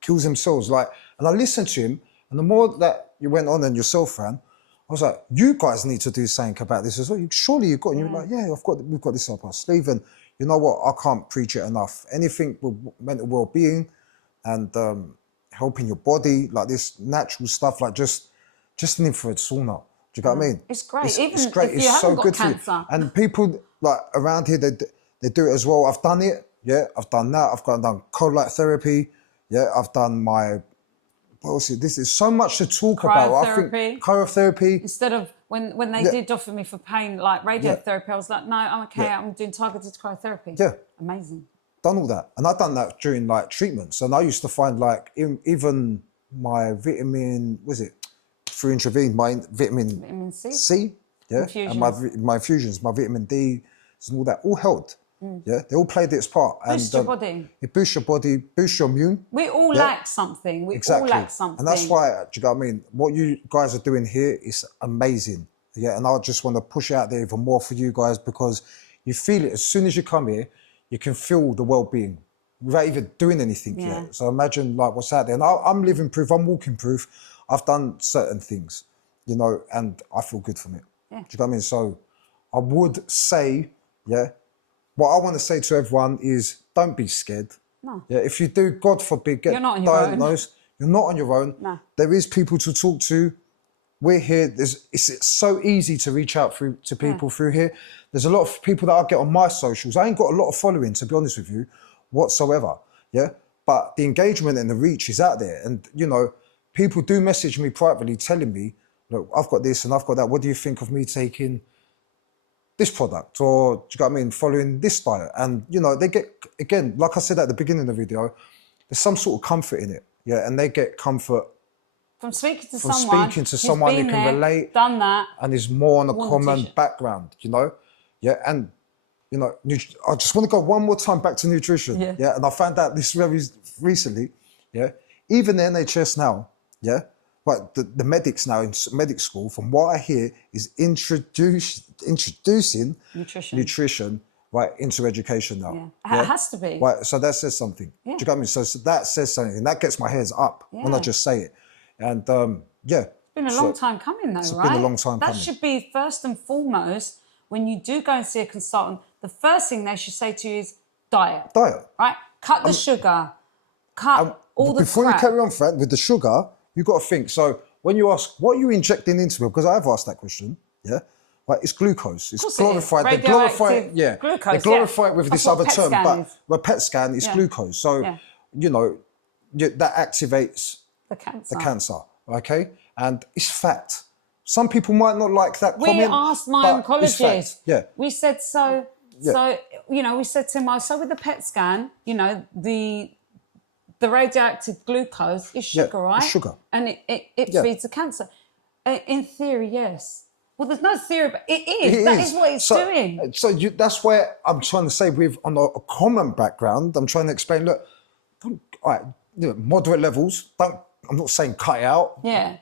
Kills them cells. Like, and I listened to him, and the more that you went on and yourself, Fran, I was like, you guys need to do something about this as well. Surely you've got, and you're like, yeah, we've got this up our sleeve. And you know what? I can't preach it enough. Anything with mental well-being and helping your body, like this natural stuff, like just an infrared sauna. Do you know what I mean? It's great. Even it's great. if you It's haven't so got good cancer. for you. And people like around here, they do it as well. I've done it. Yeah, I've done that. I've done cold light therapy. Yeah, I've done my what else? This is so much to talk about. I think cryotherapy. Instead of when they did offer me for pain, like radiotherapy, I was like, no, I'm okay. I'm doing targeted cryotherapy. Yeah. Amazing. Done all that. And I've done that during like treatments. And I used to find like even my vitamin, through intravenous, my vitamin C, yeah, infusions. and my infusions, my vitamin D, and all that, all helped. Yeah, they all played its part. Boost your body. It boosts your body, boosts your immune. We all lack something. We all lack something. And that's why, do you know what I mean? What you guys are doing here is amazing. Yeah, and I just want to push it out there even more for you guys because you feel it as soon as you come here, you can feel the well-being without even doing anything yet. So imagine like what's out there. And I'm living proof, I'm walking proof. I've done certain things, you know, and I feel good from it. Yeah. Do you know what I mean? So I would say, what I want to say to everyone is don't be scared. No. Yeah, if you do, God forbid, get diagnosed, you're not on your own. No. There is people to talk to. We're here. It's so easy to reach out to people through here. There's a lot of people that I get on my socials. I ain't got a lot of following, to be honest with you, whatsoever. Yeah, but the engagement and the reach is out there. And, you know, people do message me privately telling me, look, I've got this and I've got that. What do you think of me taking this product? Or, do you know what I mean, following this diet? And, you know, they get, again, like I said at the beginning of the video, there's some sort of comfort in it. Yeah, and they get comfort from speaking to someone who can relate, done that, and is more on a common background, you know? Yeah, and, you know, I just want to go one more time back to nutrition. Yeah, and I found out this very recently. Yeah, even the NHS now, but the medics now in medic school, from what I hear, is introducing nutrition right into education now. Yeah. It has to be. Right, so that says something. Do you know what I mean? So that says something, and that gets my hairs up when I just say it. And it's been a long time coming, though, right? It's been a long time coming. That should be first and foremost when you do go and see a consultant. The first thing they should say to you is diet. Diet, right? Cut the sugar. Cut all the Before crap. You carry on, Fran, with the sugar, you got to think. So when you ask, what are you injecting into me? Because I've asked that question. Yeah. Right, it's glucose. It's glorified. They glorify it. Yeah, glucose, they glorify it with this other term, but a PET scan is glucose. So, you know, that activates the cancer. Okay, and it's fat. Some people might not like that comment. We asked my oncologist. Yeah, we said so. So you know, we said to him, so with the PET scan, you know, the radioactive glucose is sugar, right? It's sugar, and it feeds the cancer. In theory, yes. Well, there's no theory, but it is. That is what it's doing. So that's where I'm trying to say, with on a common background, I'm trying to explain. Look, all right, you know, moderate levels. I'm not saying cut it out. Yeah.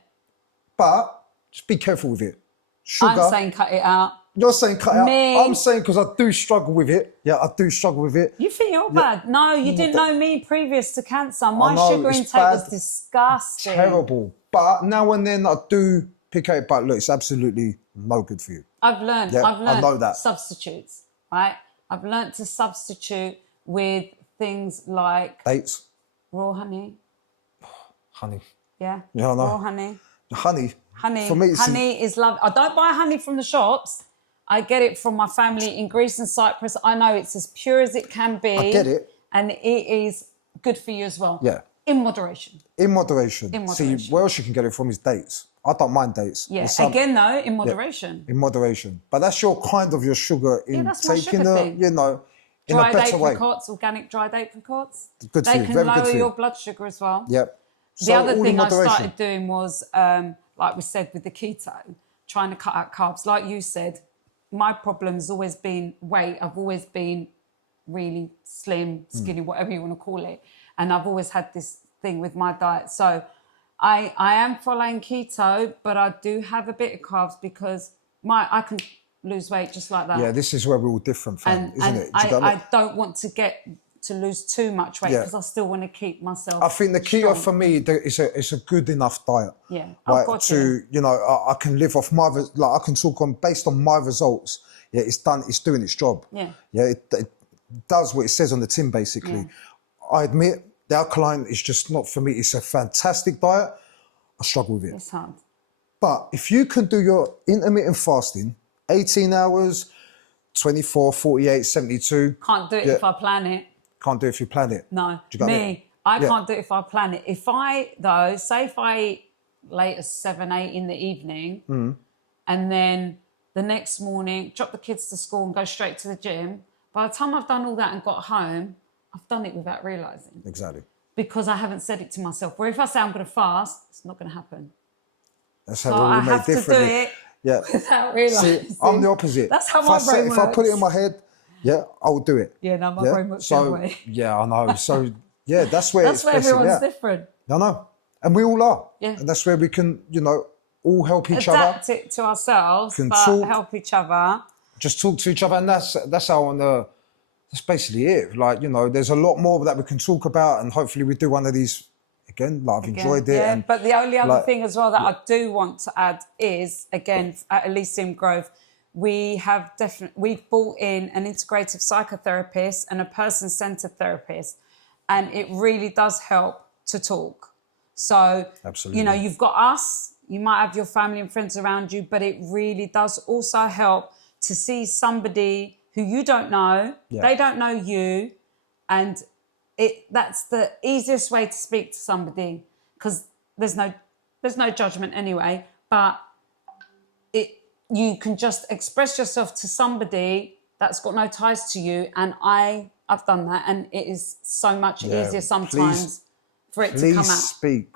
But just be careful with it. Sugar. I'm saying cut it out. You're saying cut it out. I'm saying because I do struggle with it. Yeah, I do struggle with it. You think you're bad? No, you didn't know me previous to cancer. My sugar intake was disgusting. Terrible. But now and then I do pick it. But look, it's absolutely no good for you. I've learned I know that. Substitutes, right? I've learned to substitute with things like dates, raw honey. Honey. Yeah. Yeah, I know. Raw honey. Honey. Honey. For me, honey is lovely. I don't buy honey from the shops. I get it from my family in Greece and Cyprus. I know it's as pure as it can be. I get it. And it is good for you as well. Yeah. In moderation. In moderation. See, where else you can get it from is dates. I don't mind dates. Yeah. Again, though, in moderation. Yeah, in moderation. But that's your sugar in taking you know, in dry a better way. Apricots, organic dried apricots. Good for you. They can lower your blood sugar as well. Yep. The other thing I started doing was, like we said, with the keto, trying to cut out carbs. Like you said, my problem's always been weight. I've always been really slim, skinny, whatever you want to call it. And I've always had this thing with my diet. So I am following keto, but I do have a bit of carbs because I can lose weight just like that. Yeah, this is where we're all different, isn't it? I don't want to lose too much weight because I still want to keep myself I think the keto for me is a good enough diet. Yeah, right, you know, I can live off I can talk on based on my results. Yeah, it's doing its job. Yeah. Yeah, it does what it says on the tin basically. Yeah. I admit the alkaline is just not for me. It's a fantastic diet. I struggle with it. It's hard. But if you can do your intermittent fasting, 18 hours, 24, 48, 72. Can't do it if I plan it. Can't do it if you plan it. No. Do you get me? I can't do it if I plan it. If I, though, say if I eat late as 7, 8 in the evening, and then the next morning drop the kids to school and go straight to the gym, by the time I've done all that and got home, I've done it without realising. Exactly. Because I haven't said it to myself. Where if I say I'm going to fast, it's not going to happen. That's how So we I make have to do differently. it Yeah. without realising. See, I'm the opposite. That's how if my I brain works. If I put it in my head, yeah, I'll do it. Yeah, no, my brain works the other way. Yeah, I know. So, yeah, that's where That's it's where basically everyone's at. different. I know. And we all are. Yeah. And that's where we can, all help each other. Adapt it to ourselves, Can but talk. help each other. Just talk to each other. And that's how that's basically it. Like, there's a lot more that we can talk about, and hopefully we do one of these again. Like, I've enjoyed it. Yeah, And but the only other thing as well that I do want to add is, again, at Elysium Grove, we've brought in an integrative psychotherapist and a person-centered therapist, and it really does help to talk. So, absolutely. You've got us, you might have your family and friends around you, but it really does also help to see somebody who you don't know, they don't know you, and that's the easiest way to speak to somebody, because there's no judgment anyway, but you can just express yourself to somebody that's got no ties to you, and I've done that, and it is so much easier sometimes for it to come out. Please speak.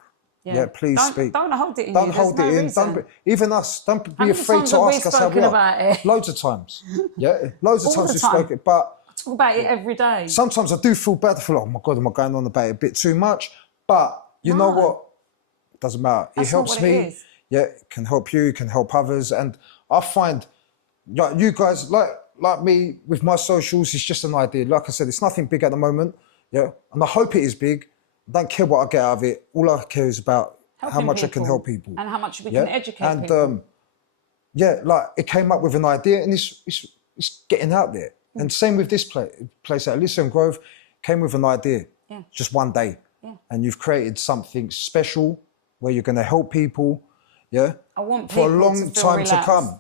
Yeah, please speak. Don't hold it in. Don't hold it in. Even us. Don't be afraid to ask us how we are. Loads of times. Yeah, loads of times we've spoken. But I talk about it every day. Sometimes I do feel bad. I feel like, oh my God, am I going on about it a bit too much? But you know what? It doesn't matter. It helps me. Yeah, it can help you. It can help others. And I find, like you guys, like me with my socials, it's just an idea. Like I said, it's nothing big at the moment. Yeah, and I hope it is big. I don't care what I get out of it. All I care is about how much I can help people. And how much we can educate people. And like it came up with an idea, and it's getting out there. And same with this place at Elysium Grove, came with an idea. Yeah. Just one day. Yeah. And you've created something special where you're going to help people. Yeah. I want people for a long time relaxed. To come,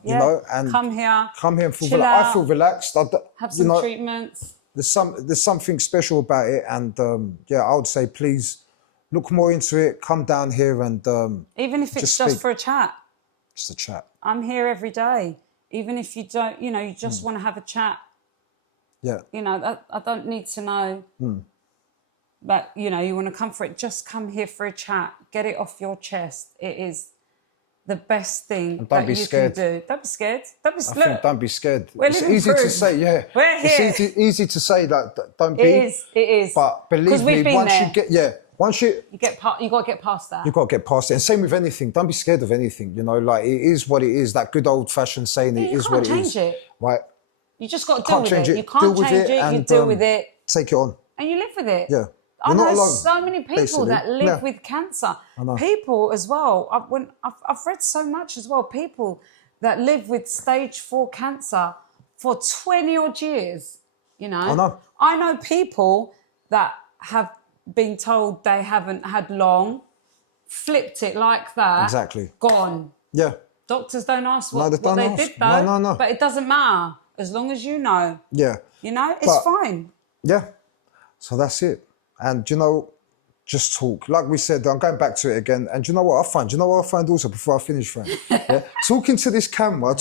and come here and feel relaxed. I feel relaxed. Have some treatments. There's something special about it, and I would say please look more into it. Come down here and even if it's just for a chat. Just a chat. I'm here every day. Even if you don't, you just want to have a chat. Yeah. I don't need to know. But you want to come for it. Just come here for a chat. Get it off your chest. It is the best thing that you can do. Don't be scared. Don't be scared. It's easy to say, yeah. We're here. It's easy to say that. Don't be. It is. But believe me, once you got to get past that. You got to get past it. And same with anything. Don't be scared of anything. Like it is what it is. That good old fashioned saying, it is what it is. You can't change it. Right. You just got to deal with it. You can't change it. You deal with it. Take it on. And you live with it. Yeah. I know so many people that live with cancer. I know. People as well. I've read so much as well. People that live with stage 4 cancer for 20 odd years. I know. I know people that have been told they haven't had long, flipped it like that. Exactly. Gone. Yeah. Doctors don't ask what they did though. No. But it doesn't matter as long as you know. Yeah. It's fine. Yeah. So that's it. And just talk. Like we said, I'm going back to it again. And do you know what I find? Do you know what I find also before I finish, Fran? Yeah? Talking to this camera,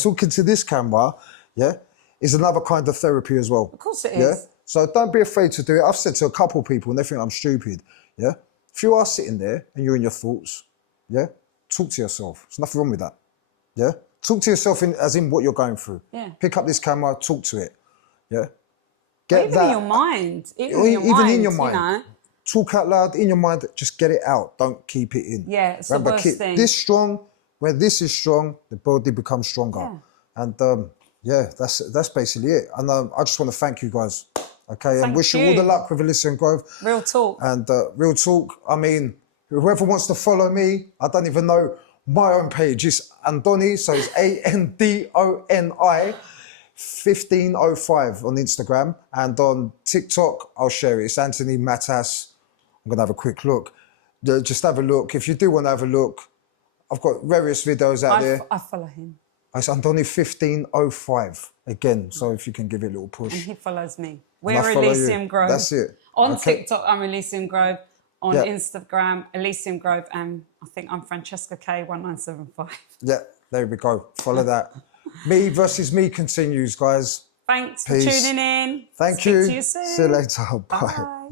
is another kind of therapy as well. Of course it is. Yeah? So don't be afraid to do it. I've said to a couple of people, and they think I'm stupid. Yeah? If you are sitting there and you're in your thoughts, yeah, talk to yourself. There's nothing wrong with that. Yeah? Talk to yourself as in what you're going through. Yeah. Pick up this camera, talk to it. Yeah? Even in your mind. Even in your mind. Talk out loud in your mind. Just get it out. Don't keep it in. Yeah, it's the worst thing. This strong. When this is strong, the body becomes stronger. Yeah. And that's basically it. And I just want to thank you guys. Okay, and wish you all the luck with Elysium Grove. Real talk. And real talk. I mean, whoever wants to follow me, I don't even know my own page. It's Andoni, so it's ANDONI. 1505 on Instagram, and on TikTok I'll share it. It's Antony Matas. I'm gonna have a quick look. Just have a look. If you do want to have a look, I've got various videos out there. I follow him. It's Andoni 1505 again. So if you can give it a little push. And he follows me. We're Elysium Grove. That's it. On TikTok, I'm Elysium Grove. on Yeah. Instagram, Elysium Grove, and I think I'm Francesca K1975. Yeah, there we go. Follow that. Me versus me continues, guys. Thanks for Peace. tuning in. Thank Speak you. to you soon. See you later. Bye. Bye.